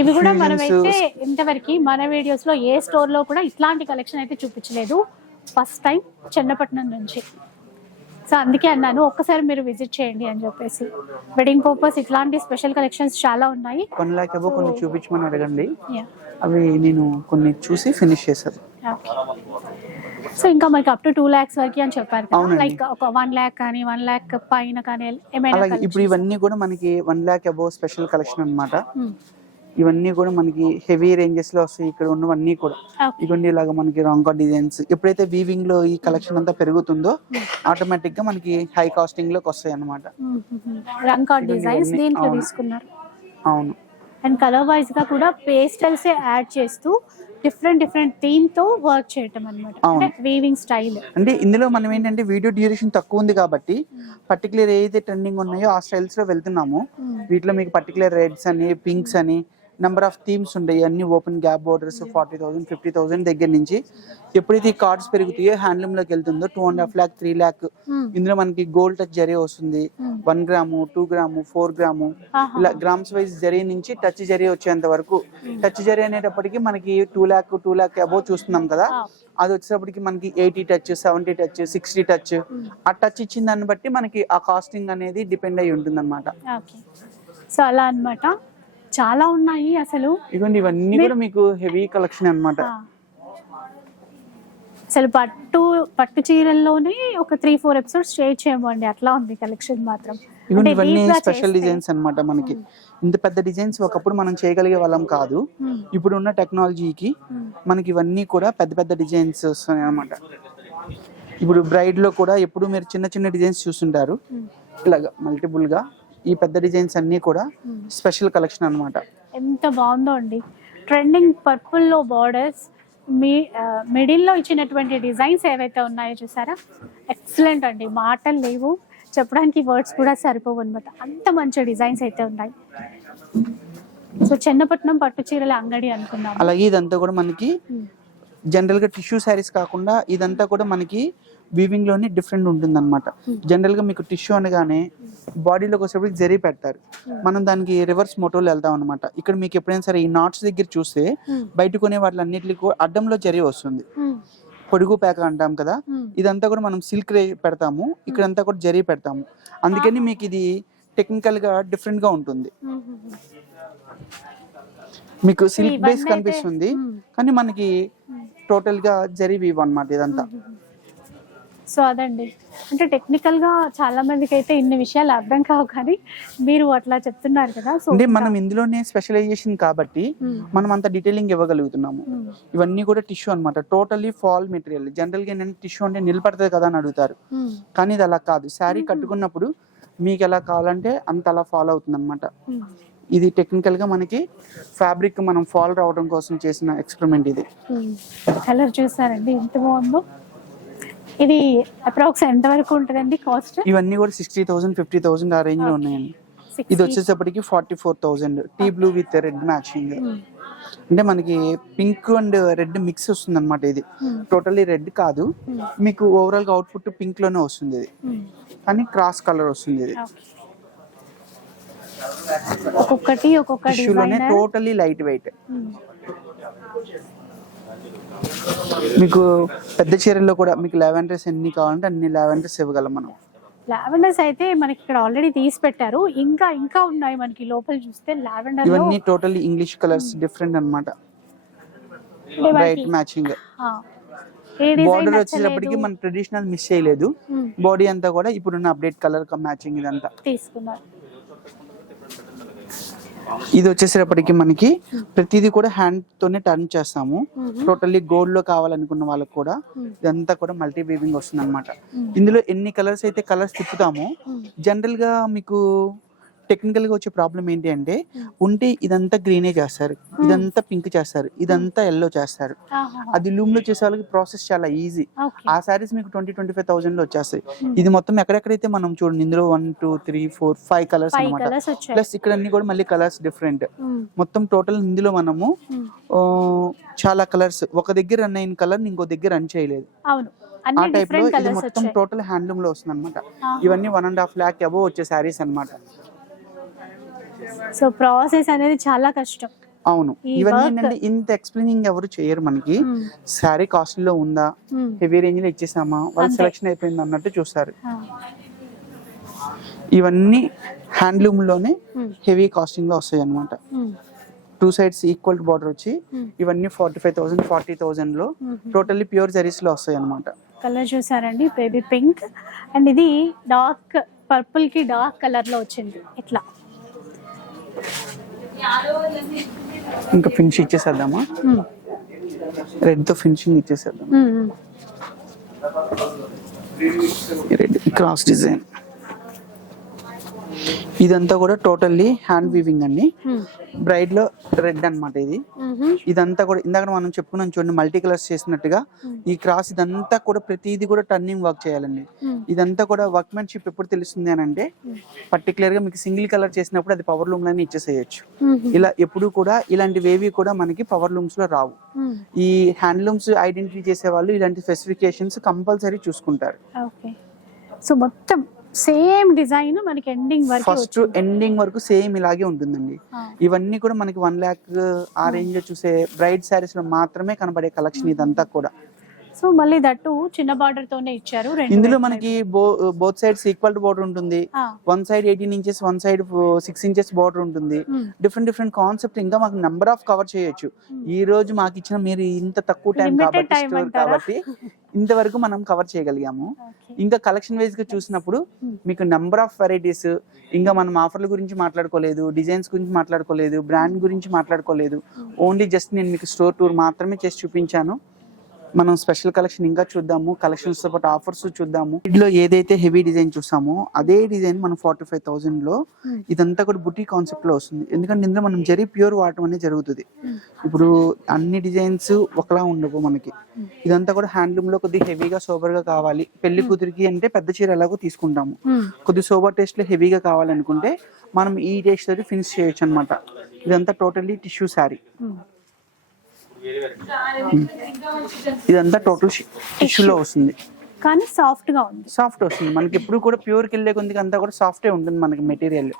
ఇవి కూడా మనమైతే ఇంతవరకు మన వీడియోస్ లో ఏ స్టోర్ లో కూడా ఇట్లాంటి కలెక్షన్ అయితే చూపించలేదు. ఫస్ట్ టైం చెన్నపట్నం నుంచి. సో అందుకే అన్నాను ఒక్కసారి మీరు విజిట్ చేయండి అని చెప్పేసి. వెడ్డింగ్ పర్పస్ ఇట్లాంటి స్పెషల్ కలెక్షన్స్ చాలా ఉన్నాయి. 1 lakh అబో కొన్ని చూపించమని అడగండి, అవి నేను కొన్ని చూసి ఫినిష్ చేశాను. సో ఇంకా మనకి అప్ టు 2 lakhs వరకు అని చెప్పారు కదా. లైక్ ఒక 1 lakh కానీ 1 lakh పైన కానీ ఏమైనా. అలాగే ఇప్పుడు ఇవన్నీ కూడా మనకి 1 lakh అబో స్పెషల్ కలెక్షన్ అన్నమాట. ఇవన్నీ కూడా మనకి హెవీ రేంజెస్ లో వస్తాయి. ఇక్కడ ఉన్నవన్నీ కూడా ఇవన్నీ ఇలాగా మనకి రాంకా డిజైన్స్. ఎప్పుడైతే వీవింగ్ లో ఈ కలెక్షన్ అంతా పెరుగుతుందో ఆటోమేటిక్ గా మనకి హై కాస్టింగ్ లోకి వస్తాయి అన్నమాట. రాంకా డిజైన్స్ దీంట్లో తీసుకున్నారు. అవును, అండ్ కలర్ వైజ్ గా కూడా పేస్టల్స్ యాడ్ చేస్తూ డిఫరెంట్ థీమ్ తో వర్క్ చేయటం అన్నమాట. అంటే వీవింగ్ స్టైల్. అంటే ఇందులో మనం ఏంటంటే వీడియో డ్యూరేషన్ తక్కువ ఉంది కాబట్టి పర్టికులర్ ఏదైతే ట్రెండింగ్ ఉన్నాయో ఆ స్టైల్స్ లో వెళ్తున్నాము. వీటిలో మీకు పర్టికులర్ రెడ్స్ అని, పింక్స్ అని నెంబర్ ఆఫ్ థీమ్స్ ఉంటాయి. అన్ని ఓపెన్ గ్యాప్ బోర్డర్స్ 40,000 50,000 దగ్గర నుంచి ఎప్పుడైతే ఈ కార్డ్స్ పెరుగుతాయో హ్యాండ్లూమ్ లోకి వెళ్తుందో 2.5 lakh 3 lakh. ఇందులో మనకి గోల్డ్ టచ్ జరీ వస్తుంది. 1 గ్రాము 2 గ్రాము 4 గ్రాము ఇలా గ్రామ్స్ వైజ్ జరీ నుంచి టచ్ జరీ వచ్చేంత వరకు. టచ్ జరీ అనేటప్పటికి మనకి 2 lakh అబోవ్ చూస్తున్నాం కదా. అది వచ్చేటప్పటికి మనకి 80 టచ్ 70 టచ్ 60 టచ్. ఆ టచ్ ఇచ్చిన దాన్ని బట్టి మనకి ఆ కాస్టింగ్ అనేది డిపెండ్ అయి ఉంటుంది అనమాట. సో అలా అన్నమాట. చాలా ఉన్నాయి అసలు. ఇవన్నీ కూడా మీకు హెవీ కలెక్షన్ అన్నమాట. అసలు పట్టు చీరల్లోనే ఒక 3-4 ఎపిసోడ్స్ షేర్ చేయమండి, అట్లా ఉంది కలెక్షన్ మాత్రం. ఇవన్నీ స్పెషల్ డిజైన్స్ అన్నమాట. మనకి ఇంత పెద్ద డిజైన్స్ ఒకప్పుడు మనం చేయగలిగే వాళ్ళం కాదు. ఇప్పుడు ఉన్న టెక్నాలజీకి మనకి ఇవన్నీ కూడా పెద్ద డిజైన్స్ వస్తున్నాయి అన్నమాట. ఇప్పుడు బ్రైడ్ లో కూడా ఎప్పుడు మీరు చిన్న డిజైన్స్ చూస్తుంటారు. ఇలాగా మల్టిపుల్ గా ఈ పెద్ద డిజైన్స్ అన్ని కూడా స్పెషల్ కలెక్షన్ అన్నమాట. ఎంత బాగుందో అండి. ట్రెండింగ్ పర్పుల్ లో బార్డర్స్, మిడిల్ లో ఇచ్చినటువంటి డిజైన్స్ ఏవైతే ఉన్నాయో చూసారా, ఎక్సలెంట్ అండి. మాటలు లేవు, చెప్పడానికి వర్డ్స్ కూడా సరిపోవు అనమాట. అంత మంచి డిజైన్స్ అయితే ఉన్నాయి. సో చెన్నపట్నం పట్టు చీరల అంగడి అనుకున్నాం. అలాగే ఇదంతా కూడా మనకి జనరల్ గా టిష్యూ శారీస్ కాకుండా ఇదంతా కూడా మనకి వీవింగ్ లోనే డిఫరెంట్ ఉంటుంది అనమాట. జనరల్ గా మీకు టిష్యూ అనగానే బాడీలోకి వచ్చేప్పటికి జరీ పెడతారు. మనం దానికి రివర్స్ మోటోలో వెళ్తాం అనమాట. ఇక్కడ మీకు ఎప్పుడైనా సరే ఈ నాట్స్ దగ్గర చూస్తే బయట కొనే వాటి అన్నిటికీ అడ్డంలో జరీ వస్తుంది. పొడుగు పేక అంటాం కదా, ఇదంతా కూడా మనం సిల్క్ పెడతాము. ఇక్కడంతా కూడా జరీ పెడతాము. అందుకని మీకు ఇది టెక్నికల్ గా డిఫరెంట్ గా ఉంటుంది. మీకు సిల్క్ బేస్ కనిపిస్తుంది కానీ మనకి టోటల్ గా జరీ వీవ్ అన్నమాట ఇదంతా. సో అదండి, అంటే టెక్నికల్ గా చాలా మందికి అయితే ఇన్ని విషయాలు అర్థం కావు, కానీ మీరు అట్లా చెప్తున్నారు కదా. సో అంటే మనం ఇందులోనే స్పెషలైజేషన్ కాబట్టి మనం అంత డీటెయిలింగ్ ఇవ్వగలుగుతున్నాము. ఇవన్నీ కూడా టిష్యూ అన్నమాట. Totally fall material. జనరల్ గా ఏంటంటే టిష్యూ అంటే నిలబడుతుంది కదా అని అడుగుతారు, కానీ ఇది అలా కాదు. శారీ కట్టుకున్నప్పుడు మీకు ఎలా కావాలంటే అంత అలా ఫాల్ అవుతుంది అనమాట. ఇది టెక్నికల్ గా మనకి ఫ్యాబ్రిక్ మనం ఫాల్ రావడం కోసం చేసిన ఎక్స్పెరిమెంట్. ఇది కలర్ చూసారండి ఎంత బాగుందో. ఇది అప్రాక్స్ ఎంత వరకు ఉంటుందండి కాస్ట్? ఇవన్నీ కూడా 60,000 50,000 ఆ రేంజ్ లో ఉన్నాయండి. ఇది వచ్చేసప్పటికి 44,000 టీ బ్లూ విత్ రెడ్ మ్యాచింగ్. అంటే మనకి పింక్ అండ్ రెడ్ మిక్స్ వస్తుంది అనమాట. ఇది టోటల్లీ రెడ్ కాదు, మీకు ఓవరాల్ గా అవుట్పుట్ పింక్ లోనే వస్తుంది. ఇది కానీ క్రాస్ కలర్ వస్తుంది. ఇది ఒక్కొక్క టిష్యూలోనే టోటల్లీ లైట్ వెయిట్. మీకు పెద్ద చీరల్లో కూడా మీకు లావెండర్స్ ఎన్ని కావాలంటే అన్ని లావెండర్స్ ఇవ్వగలం మనం. లావెండర్స్ అయితే మనకి ఇక్కడ ఆల్రెడీ తీసి పెట్టారు, ఇంకా ఉన్నాయి మనకి లోపల చూస్తే. లావెండర్ ఇవన్నీ టోటల్లీ ఇంగ్లీష్ కలర్స్ డిఫరెంట్ అన్నమాట. Bright matching. బార్డర్ వచ్చేటప్పటికి మన ట్రెడిషనల్ మిస్ చేయలేదు. బాడీ అంతా కూడా ఇప్పుడున్న అప్డేట్ కలర్ మ్యాచింగ్ ఇదంతా తీసుకున్నారు. ఇది వచ్చేసేటప్పటికి మనకి ప్రతిదీ కూడా హ్యాండ్ తోనే టర్న్ చేస్తాము. టోటల్లీ గోల్డ్ లో కావాలనుకున్న వాళ్ళకి కూడా ఇదంతా కూడా మల్టీ వీవింగ్ వస్తుంది అనమాట. ఇందులో ఎన్ని కలర్స్ అయితే కలర్స్ తిప్పుతామో జనరల్ గా మీకు టెక్నికల్ గా వచ్చే ప్రాబ్లం ఏంటి అంటే ఉంటే ఇదంతా గ్రీనే చేస్తారు, ఇదంతా పింక్ చేస్తారు, ఇదంతా ఎల్లో చేస్తారు. అది లూమ్ లో చేసే వాళ్ళకి ప్రాసెస్ చాలా ఈజీ. ఆ సారీస్ మీకు 20-25,000 లో వచ్చేస్తాయి. ఇది మొత్తం ఎక్కడెక్కడైతే మనం చూడండి ఇందులో 1 2 3 4 5 కలర్స్ అనమాట. ప్లస్ ఇక్కడ అన్ని కూడా మళ్ళీ కలర్స్ డిఫరెంట్. మొత్తం టోటల్ ఇందులో మనము చాలా కలర్స్ ఒక దగ్గర రన్ అయిన కలర్ ఇంకో దగ్గర రన్ చేయలేదు. ఆ టైప్ లో ఇది మొత్తం టోటల్ హ్యాండ్లూమ్ లో వస్తుంది అనమాట. ఇవన్నీ 1.5 lakh అబోవ్ వచ్చే సారీస్ అనమాట. సో ప్రాసెస్ అనేది చాలా కష్టం. అవును, ఇవన్నీ ఏంటంటే ఇంత ఎక్స్ప్లెయినింగ్ ఎవరు చేయరు. మనకి శారీ కాస్ట్ లో ఉందా, హెవీ రేంజ్ లో ఇచ్చేసామా, వాళ్ళ సెలక్షన్ అయిపోయింది అన్నట్టు చూస్తారు. ఇవన్నీ హ్యాండ్లూమ్ లోనే హెవీ కాస్టింగ్ లో వస్తాయి అనమాట. 2 sides ఈక్వల్ బార్డర్ వచ్చి ఇవన్నీ 45,000 40,000 లో టోటల్లీ ప్యూర్ జరీస్ లో వస్తాయి అనమాట. కలర్ చూసారండి, బేబీ పింక్ అండ్ ఇది డార్క్ పర్పుల్ కి డార్క్ కలర్ లో వచ్చింది. ఇట్లా ఇంకా ఫినిష్ ఇచ్చేసేద్దామా, రెడ్ తో ఫినిషింగ్ ఇచ్చేసేద్దాం. రెడ్ క్రాస్ డిజైన్ ఇదంతా కూడా టోటల్లీ హ్యాండ్ వీవింగ్ అండి. బ్రైడ్ లో రెడ్ అన్నమాట. ఇదంతా కూడా ఇందాక మనం చెప్పుకున్నాం చూడండి, మల్టీ కలర్స్ చేసినట్టుగా ఈ క్రాస్ ఇదంతా కూడా ప్రతిదీ కూడా టర్నింగ్ వర్క్ చేయాలండి. ఇదంతా కూడా వర్క్మెన్షిప్ ఎప్పుడు తెలుస్తుంది అని అంటే పర్టికులర్ గా మీకు సింగిల్ కలర్ చేసినప్పుడు అది పవర్ లూమ్ లోనే ఇచ్చేసేయచ్చు. ఇలా ఎప్పుడు కూడా ఇలాంటివి ఏవి కూడా మనకి పవర్ లూమ్స్ లో రావు. ఈ హ్యాండ్లూమ్స్ ఐడెంటిఫై చేసే వాళ్ళు ఇలాంటి స్పెసిఫికేషన్స్ కంపల్సరీ చూసుకుంటారు. సో మొత్తం సేమ్ డిజైన్ మనకి ఎండింగ్ వరకు, ఫస్ట్ ఎండింగ్ వరకు సేమ్ ఇలాగే ఉంటుందండి. ఇవన్నీ కూడా మనకి 1 lakh ఆ రేంజ్ లో చూసే బ్రైడ్ సారీస్ లో మాత్రమే కనబడే కలెక్షన్ ఇదంతా కూడా. సో మళ్ళీ దట్టు చిన్న బార్డర్ తోనే ఇచ్చారు. ఇందులో మనకి బోత్ సైడ్స్ ఈక్వల్ బార్డర్ ఉంటుంది. 1 side 18 inches 1 side 6 inches border ఉంటుంది. Different concept. ఇంకా మాకు నెంబర్ ఆఫ్ కవర్ చేయొచ్చు. ఈ రోజు మాకు ఇచ్చిన మీరు ఇంత తక్కువ టైం కాబట్టి స్టోర్ కాబట్టి ఇంతవరకు మనం కవర్ చేయగలిగాము. ఇంకా కలెక్షన్ వైజ్ గా చూసినప్పుడు మీకు నెంబర్ ఆఫ్ వెరైటీస్, ఇంకా మనం ఆఫర్ల గురించి మాట్లాడుకోలేదు, డిజైన్స్ గురించి మాట్లాడుకోలేదు, బ్రాండ్ గురించి మాట్లాడుకోలేదు. ఓన్లీ జస్ట్ నేను మీకు స్టోర్ టూర్ మాత్రమే చేసి చూపించాను. మనం స్పెషల్ కలెక్షన్ ఇంకా చూద్దాము, కలెక్షన్స్ తో పాటు ఆఫర్స్ చూద్దాము. ఇందులో ఏదైతే హెవీ డిజైన్ చూసామో అదే డిజైన్ మనం 45,000 లో ఇదంతా కూడా బుటీ కాన్సెప్ట్ లో వస్తుంది. ఎందుకంటే ఇందులో మనం జరీ ప్యూర్ వాడటం అనేది జరుగుతుంది. ఇప్పుడు అన్ని డిజైన్స్ ఒకలా ఉండవు మనకి. ఇదంతా కూడా హ్యాండ్లూమ్ లో కొద్దిగా హెవీగా సోబర్ గా కావాలి, పెళ్లి కూతురికి అంటే పెద్ద చీర ఎలాగో తీసుకుంటాము. కొద్ది సోబర్ టేస్ట్ లో హెవీగా కావాలనుకుంటే మనం ఈ టేస్ట్ తోటి ఫినిష్ చేయొచ్చు అనమాట. ఇదంతా టోటల్లీ టిష్యూ శారీ. ఇదంతా టోటల్ టిష్యూలో వస్తుంది, కానీ సాఫ్ట్ గా ఉంది. సాఫ్ట్ వస్తుంది మనకి. ఎప్పుడు కూడా ప్యూర్ కి వెళ్ళే కొద్దిగా అంతా కూడా సాఫ్టే ఉంటుంది మనకి మెటీరియల్.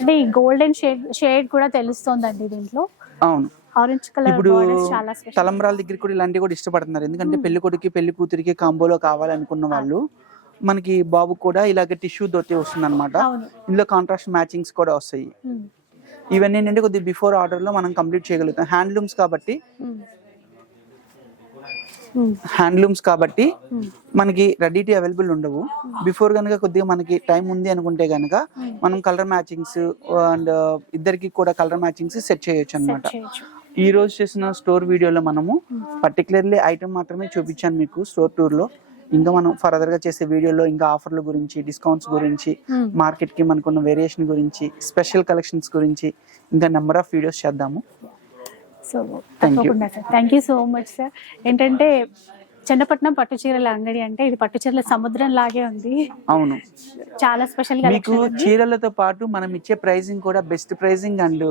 అంటే ఈ గోల్డెన్ షేడ్ కూడా తెలుస్తోందండి దీంట్లో. అవును, ఆరెంజ్ కలర్ ఇప్పుడు చాలా స్పెషల్. తలంబ్రాల దగ్గర కూడా ఇలాంటివి కూడా ఇష్టపడుతున్నారు. ఎందుకంటే పెళ్లి కొడుకు పెళ్లి కూతురికి కాంబోలో కావాలనుకున్న వాళ్ళు మనకి బాబు కూడా ఇలాగ టిష్యూ దొరికి వస్తుంది అనమాట. ఇందులో కాంట్రాస్ట్ మ్యాచింగ్స్ కూడా వస్తాయి. ఇవన్నీ ఏంటంటే కొద్దిగా బిఫోర్ ఆర్డర్ లో మనం కంప్లీట్ చేయగలుగుతాం. హ్యాండ్లూమ్స్ కాబట్టి మనకి రెడీ టు అవైలబుల్ ఉండవు. బిఫోర్ కనుక కొద్దిగా మనకి టైం ఉంది అనుకుంటే కనుక మనం కలర్ మ్యాచింగ్స్ అండ్ ఇద్దరికి కూడా కలర్ మ్యాచింగ్స్ సెట్ చేయొచ్చు అనమాట. ఈ రోజు చేసిన స్టోర్ వీడియోలో మనము పర్టికులర్లీ ఐటమ్ మాత్రమే చూపించాను మీకు స్టోర్ టూర్ లో. ఇంకా మనం ఫర్దర్ గా చేసే వీడియోలో ఇంకా ఆఫర్ల గురించి, డిస్కౌంట్స్ గురించి, మార్కెట్ కి మనకున్న వేరియేషన్ గురించి, స్పెషల్ కలెక్షన్స్ గురించి ఇంకా నెంబర్ ఆఫ్ వీడియోస్ చేద్దాము. సో తప్పకుండా sir, thank you so much sir. ఏంటంటే చెన్నపట్నం పట్టు చీరల అంగడి అంటే ఇది పట్టు చీరల సముద్రం లాగే ఉంది. అవును, చాలా స్పెషల్ గా మీకు చీరలతో పాటు మనం ఇచ్చే ప్రైసింగ్ కూడా బెస్ట్ ప్రైసింగ్ అండ్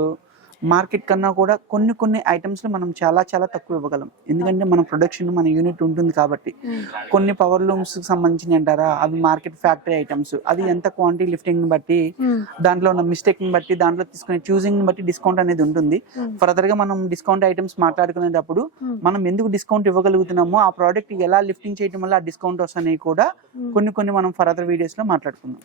మార్కెట్ కన్నా కూడా కొన్ని ఐటమ్స్ లో మనం చాలా తక్కువ ఇవ్వగలం. ఎందుకంటే మన ప్రొడక్షన్ మన యూనిట్ ఉంటుంది కాబట్టి. కొన్ని పవర్ లూమ్స్ కి సంబంధించి అంటారా అవి మార్కెట్ ఫ్యాక్టరీ ఐటమ్స్. అది ఎంత క్వాంటిటీ లిఫ్టింగ్ బట్టి, దాంట్లో ఉన్న మిస్టేక్ ని బట్టి, దాంట్లో తీసుకునే చూసింగ్ బట్టి డిస్కౌంట్ అనేది ఉంటుంది. ఫర్దర్ గా మనం డిస్కౌంట్ ఐటమ్స్ మాట్లాడుకునేటప్పుడు మనం ఎందుకు డిస్కౌంట్ ఇవ్వగలుగుతున్నామో, ఆ ప్రోడక్ట్ ఎలా లిఫ్టింగ్ చేయడం వల్ల ఆ డిస్కౌంట్ వస్తాయి కూడా కొన్ని మనం ఫర్దర్ వీడియోస్ లో మాట్లాడుకుందాం.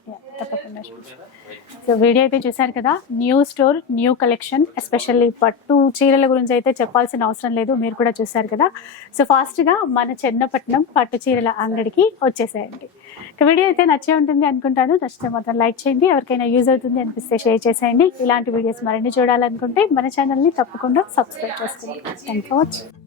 సో వీడియో అయితే చూసారు కదా, new store new collection especially పట్టు చీరల గురించి అయితే చెప్పాల్సిన అవసరం లేదు, మీరు కూడా చూసారు కదా. సో ఫాస్ట్గా మన చెన్నపట్నం పట్టు చీరల అంగడికి వచ్చేసేయండి. ఇక వీడియో అయితే నచ్చే ఉంటుంది అనుకుంటాను. నచ్చితే మాత్రం లైక్ చేయండి, ఎవరికైనా యూజ్ అవుతుంది అనిపిస్తే షేర్ చేసేయండి. ఇలాంటి వీడియోస్ మరిన్ని చూడాలనుకుంటే మన ఛానల్ని తప్పకుండా సబ్స్క్రైబ్ చేసుకోండి. Thank you for watching.